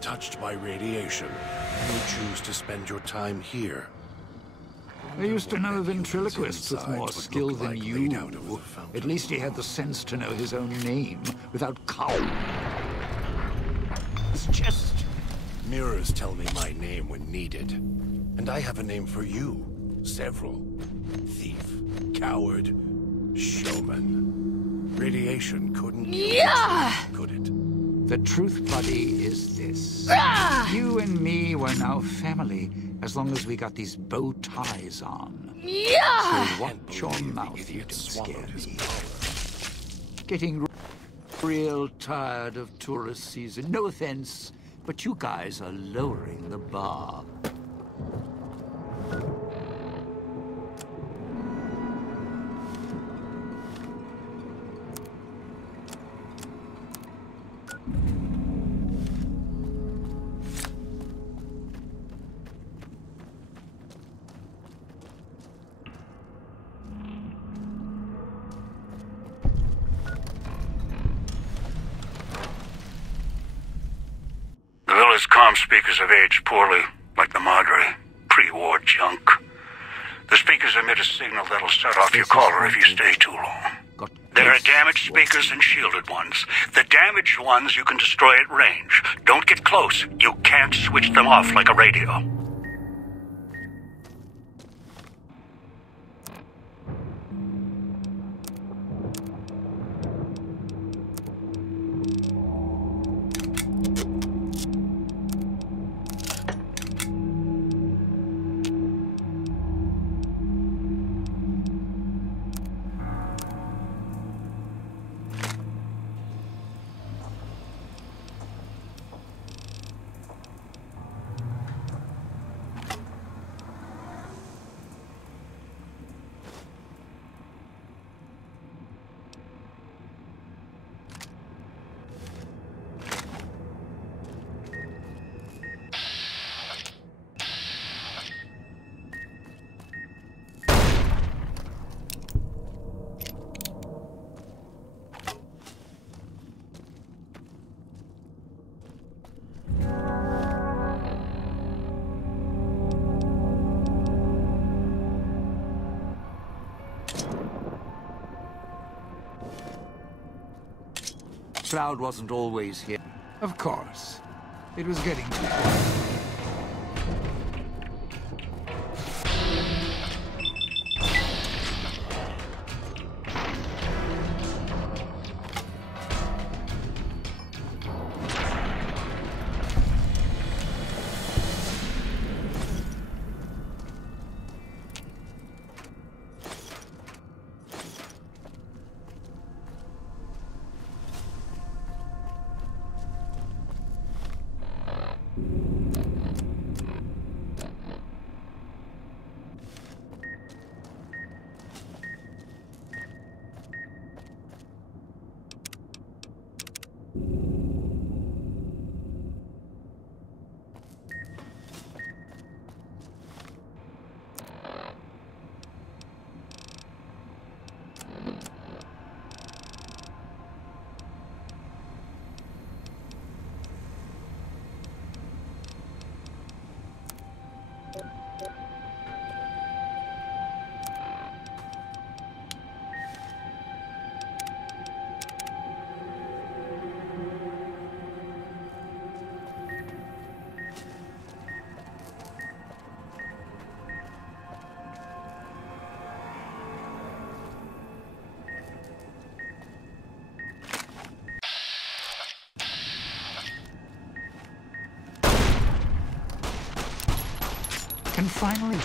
touched by radiation, you choose to spend your time here. I used to know ventriloquists with more skill than you. At least he had the sense to know his own name without cowing. His chest. Mirrors tell me my name when needed. And I have a name for you. Several. Thief, coward, showman. Radiation couldn't kill you, could it? The truth, buddy, is this. You and me were now family, as long as we got these bow ties on. So watch your mouth, you don't scare me. Getting real tired of tourist season. No offense, but you guys are lowering the bar. Comm speakers have aged poorly, like the Madre. Pre-war junk. The speakers emit a signal that'll set off your caller if you stay too long. There are damaged speakers and shielded ones. The damaged ones you can destroy at range. Don't get close. You can't switch them off like a radio. Cloud wasn't always here. Of course. It was getting too quiet. Can finally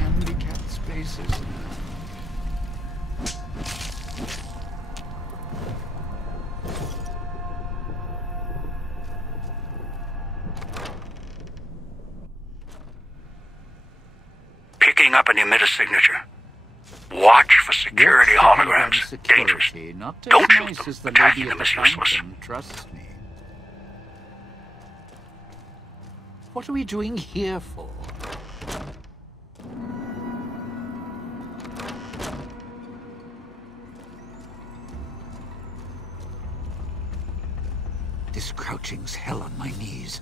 handicapped spaces. Picking up an emitter signature. Watch for security holograms. Dangerous. Don't shoot them. Attacking them is useless. Trust me. What are we doing here for? This crouching's hell on my knees.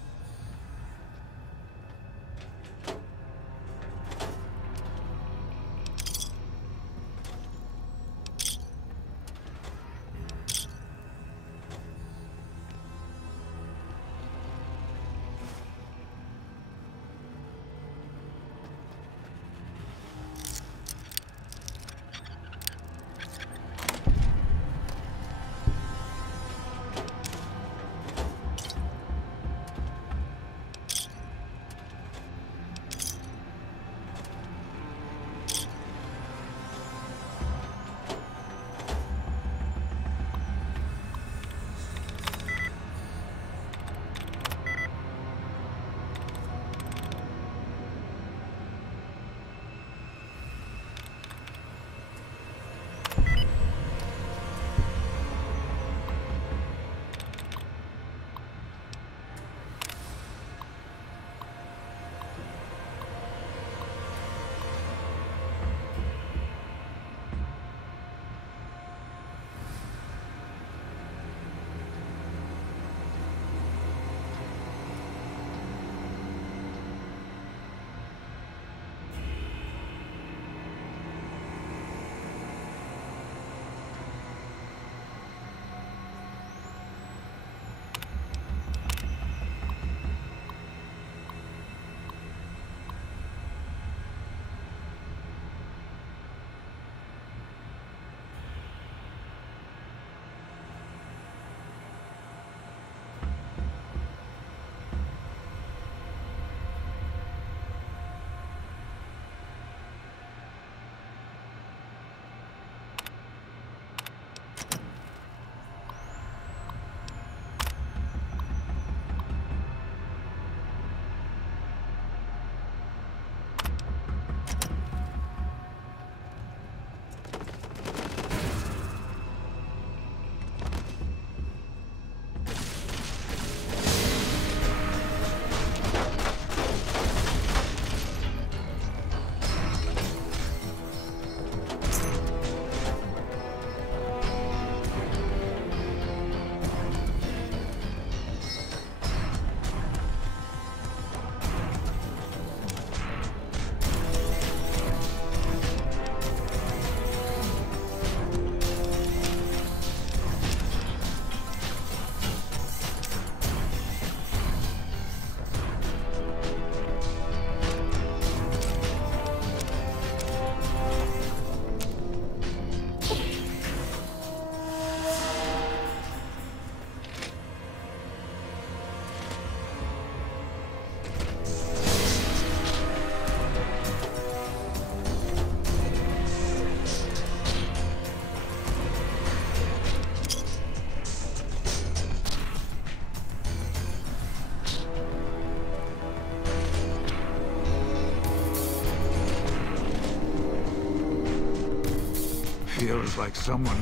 Feels like someone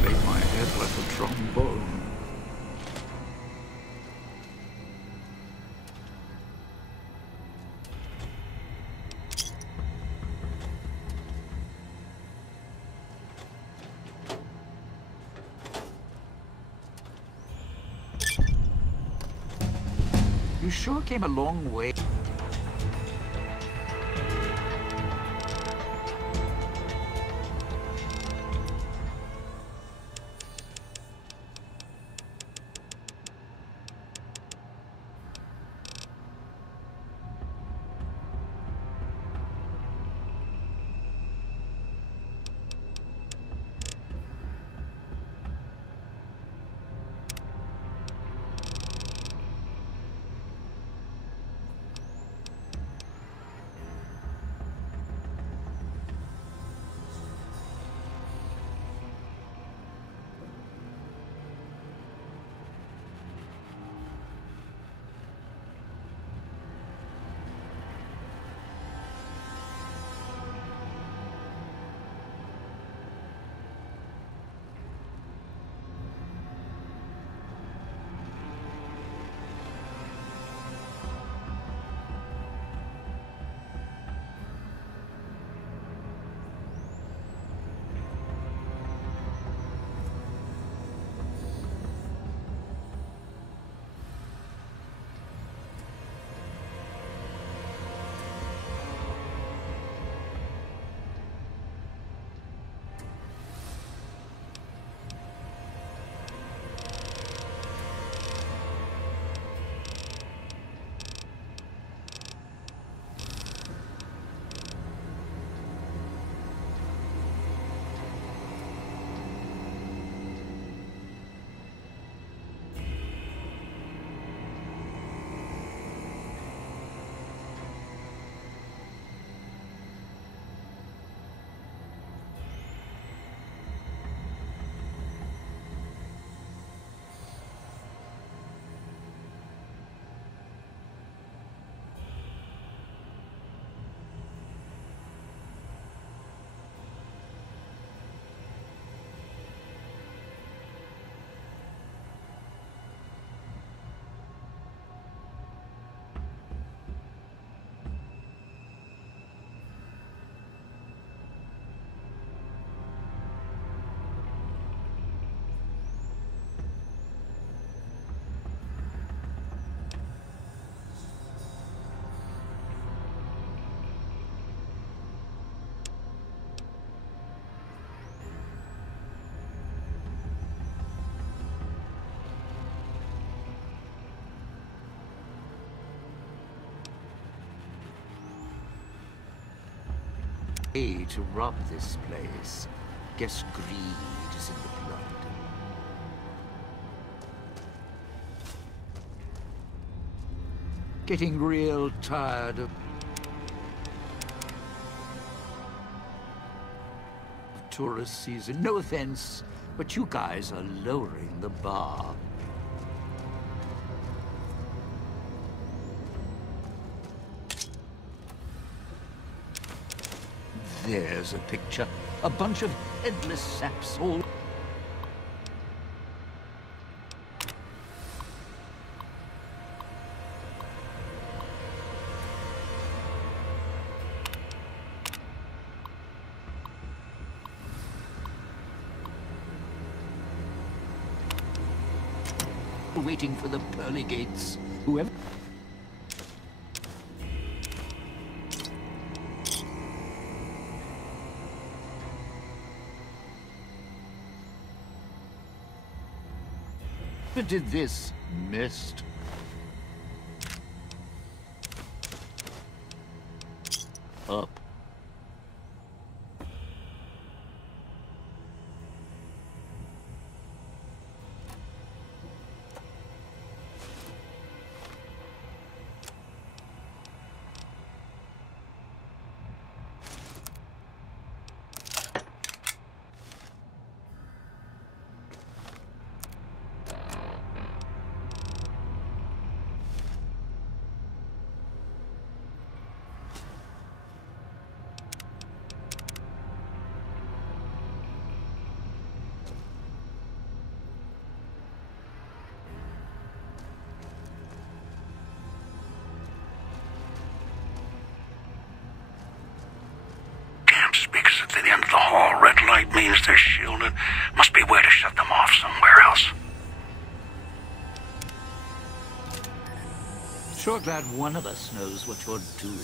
made my head like a trombone. You sure came a long way. A to rob this place. Guess greed is in the blood. Getting real tired of tourist season. No offense, but you guys are lowering the bar. There's a picture. A bunch of headless saps all... waiting for the pearly gates. Whoever... But did this missed? Up. At the end of the hall. Red light means they're shielded. Must be a way to shut them off somewhere else. Sure glad one of us knows what you're doing.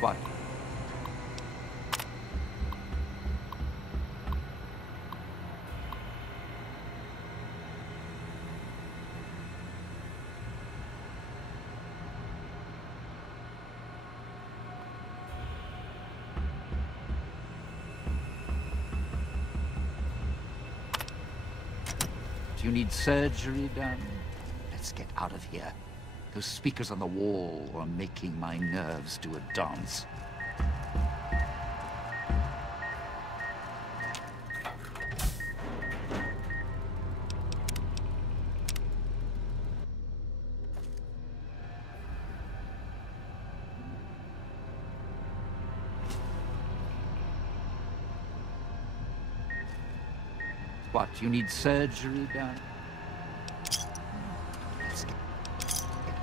What? Do you need surgery done? Let's get out of here. Those speakers on the wall are making my nerves do a dance. What, you need surgery done? Let's get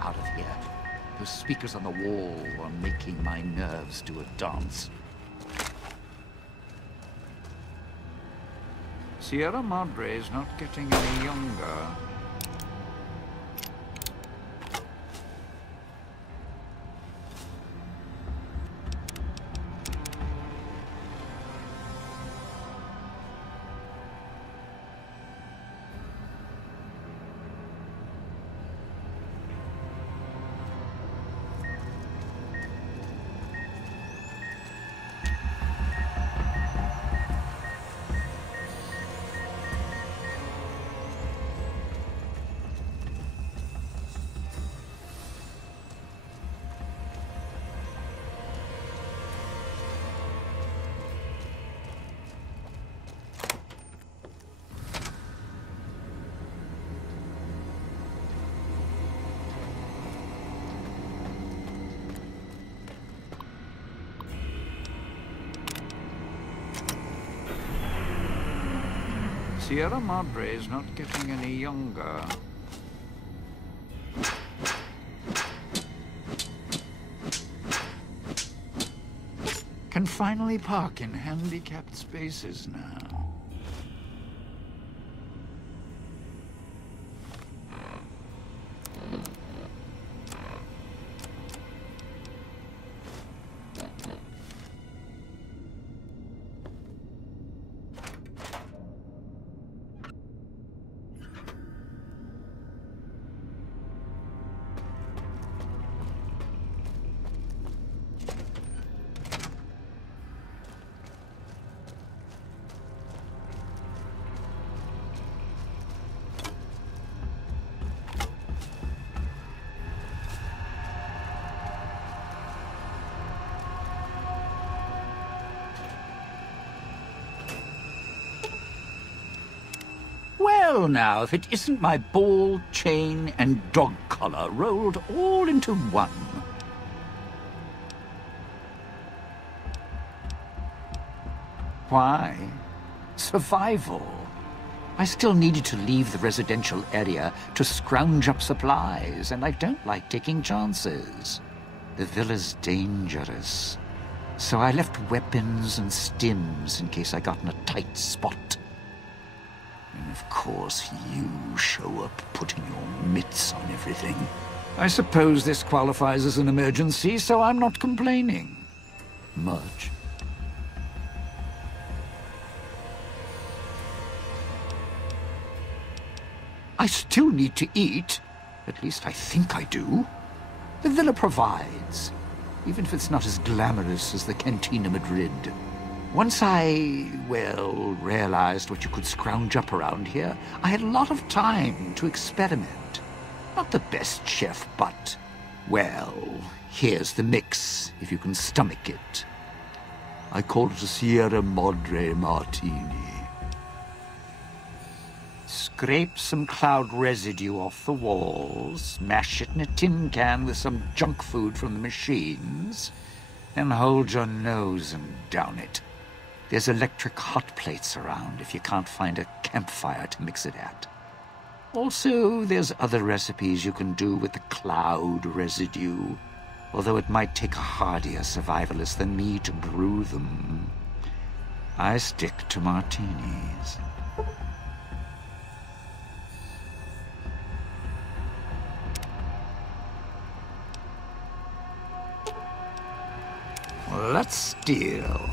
out of here. Those speakers on the wall are making my nerves do a dance. Sierra Madre is not getting any younger. Sierra Madre is not getting any younger. Can finally park in handicapped spaces now. Well now, if it isn't my ball, chain, and dog collar rolled all into one. Why? Survival. I still needed to leave the residential area to scrounge up supplies, and I don't like taking chances. The villa's dangerous, so I left weapons and stims in case I got in a tight spot. And of course, you show up putting your mitts on everything. I suppose this qualifies as an emergency, so I'm not complaining. Much. I still need to eat. At least I think I do. The villa provides, even if it's not as glamorous as the Cantina Madrid. Once I, well, realized what you could scrounge up around here, I had a lot of time to experiment. Not the best chef, but, well, here's the mix, if you can stomach it. I call it a Sierra Madre Martini. Scrape some cloud residue off the walls, mash it in a tin can with some junk food from the machines, then hold your nose and down it. There's electric hot plates around if you can't find a campfire to mix it at. Also, there's other recipes you can do with the cloud residue, although it might take a hardier survivalist than me to brew them. I stick to martinis. Let's steal.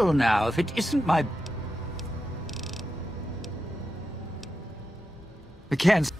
Well, now, if it isn't my... I can't...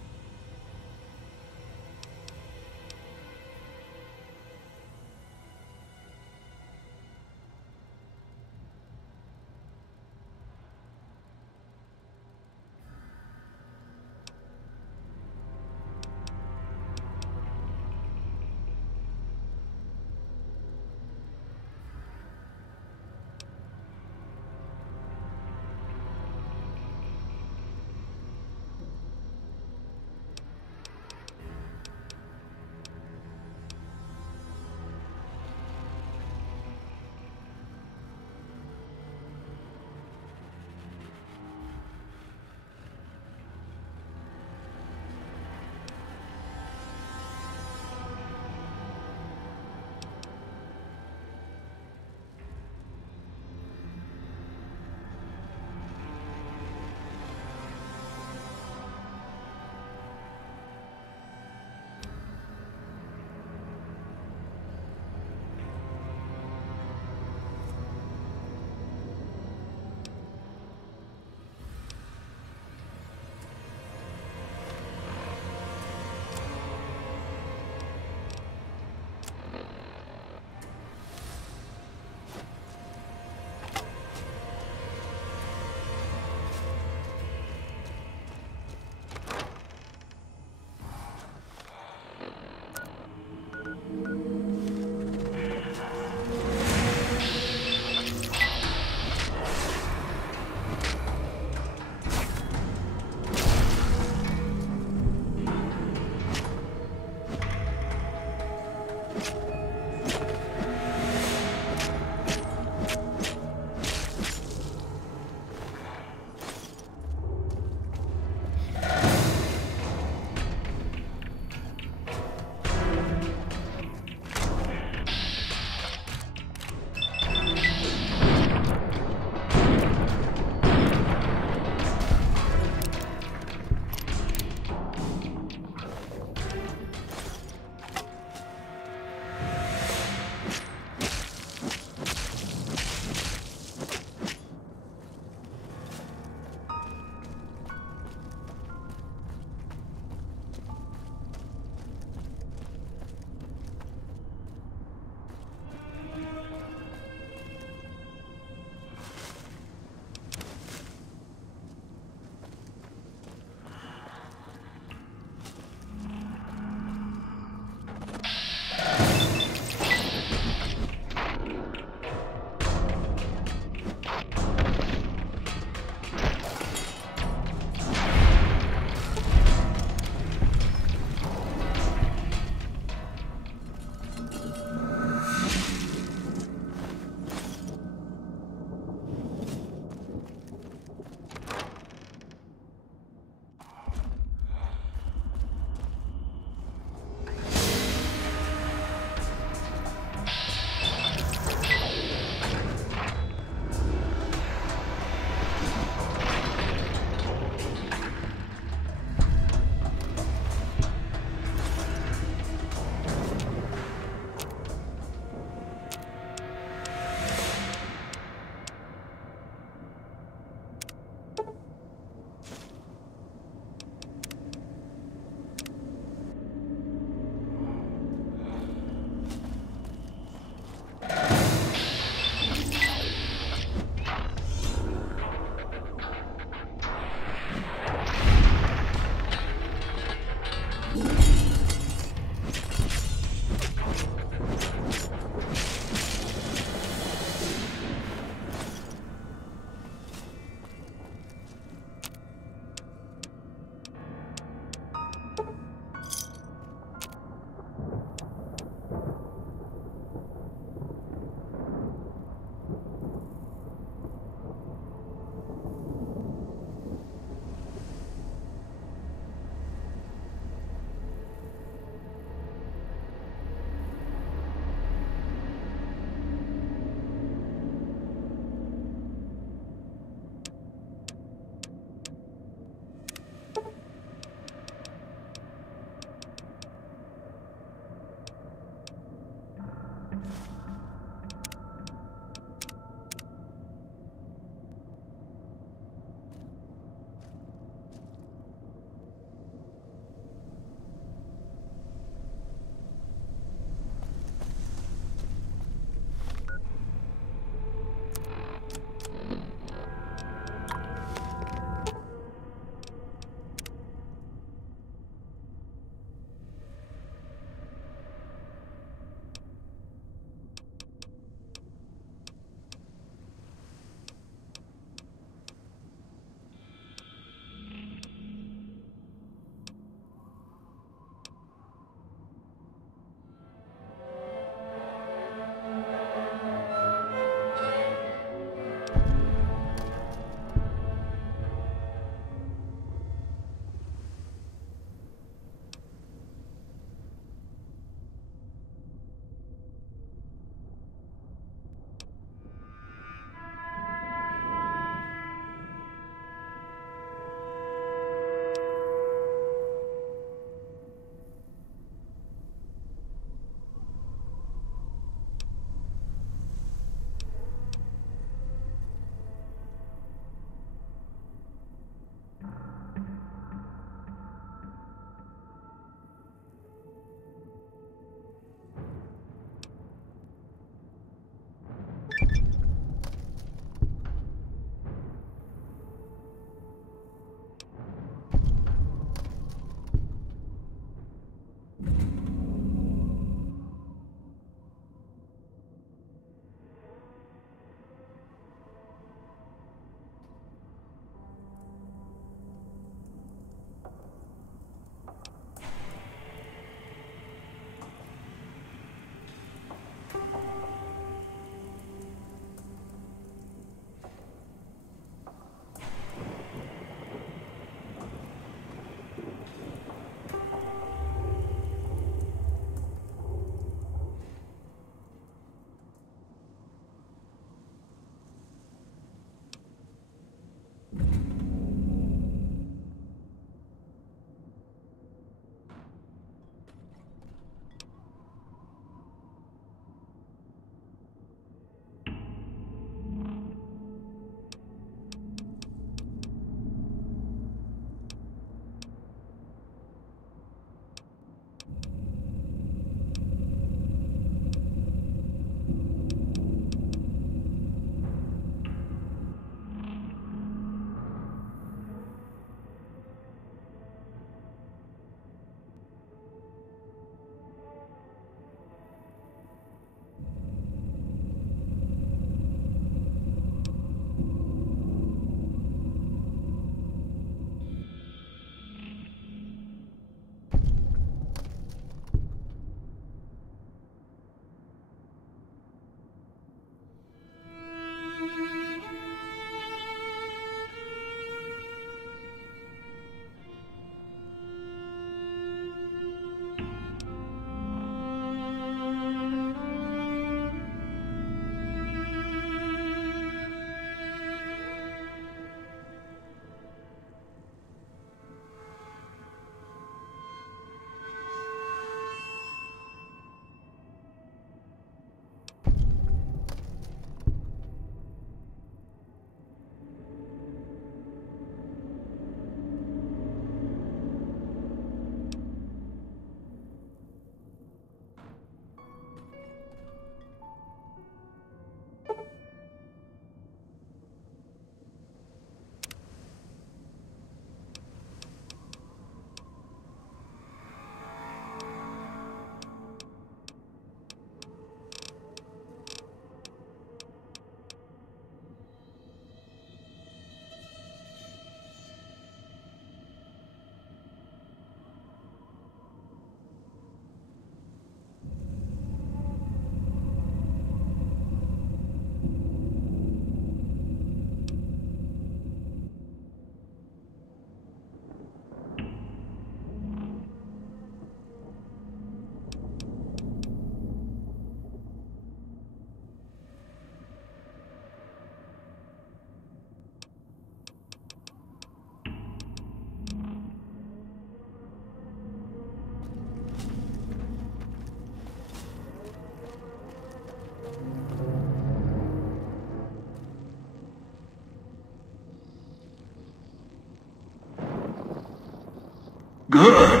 Good.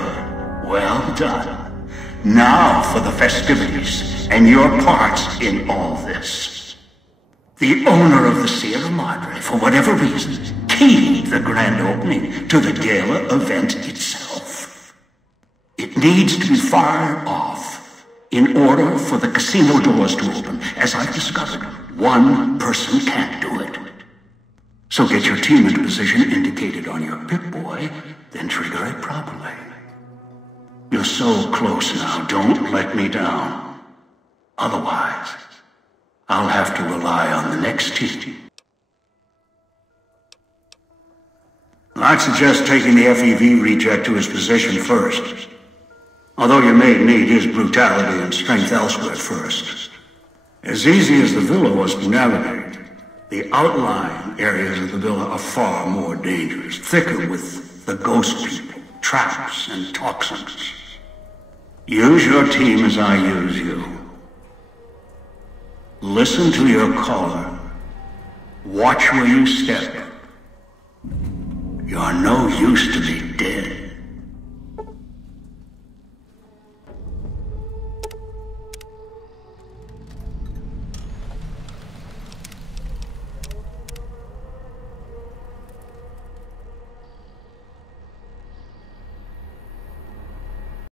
Well done. Now for the festivities, and your part in all this. The owner of the Sierra Madre, for whatever reason, keyed the grand opening to the gala event itself. It needs to be fired off in order for the casino doors to open. As I've discovered, one person can't do it. So get your team into position indicated on your Pip-Boy, then trigger it properly. You're so close now, don't let me down. Otherwise, I'll have to rely on the next team. I'd suggest taking the FEV reject to his position first. Although you may need his brutality and strength elsewhere first. As easy as the villa was to navigate, the outlying areas of the villa are far more dangerous, thicker with the ghost people, traps, and toxins. Use your team as I use you. Listen to your caller. Watch where you step. You're no use to me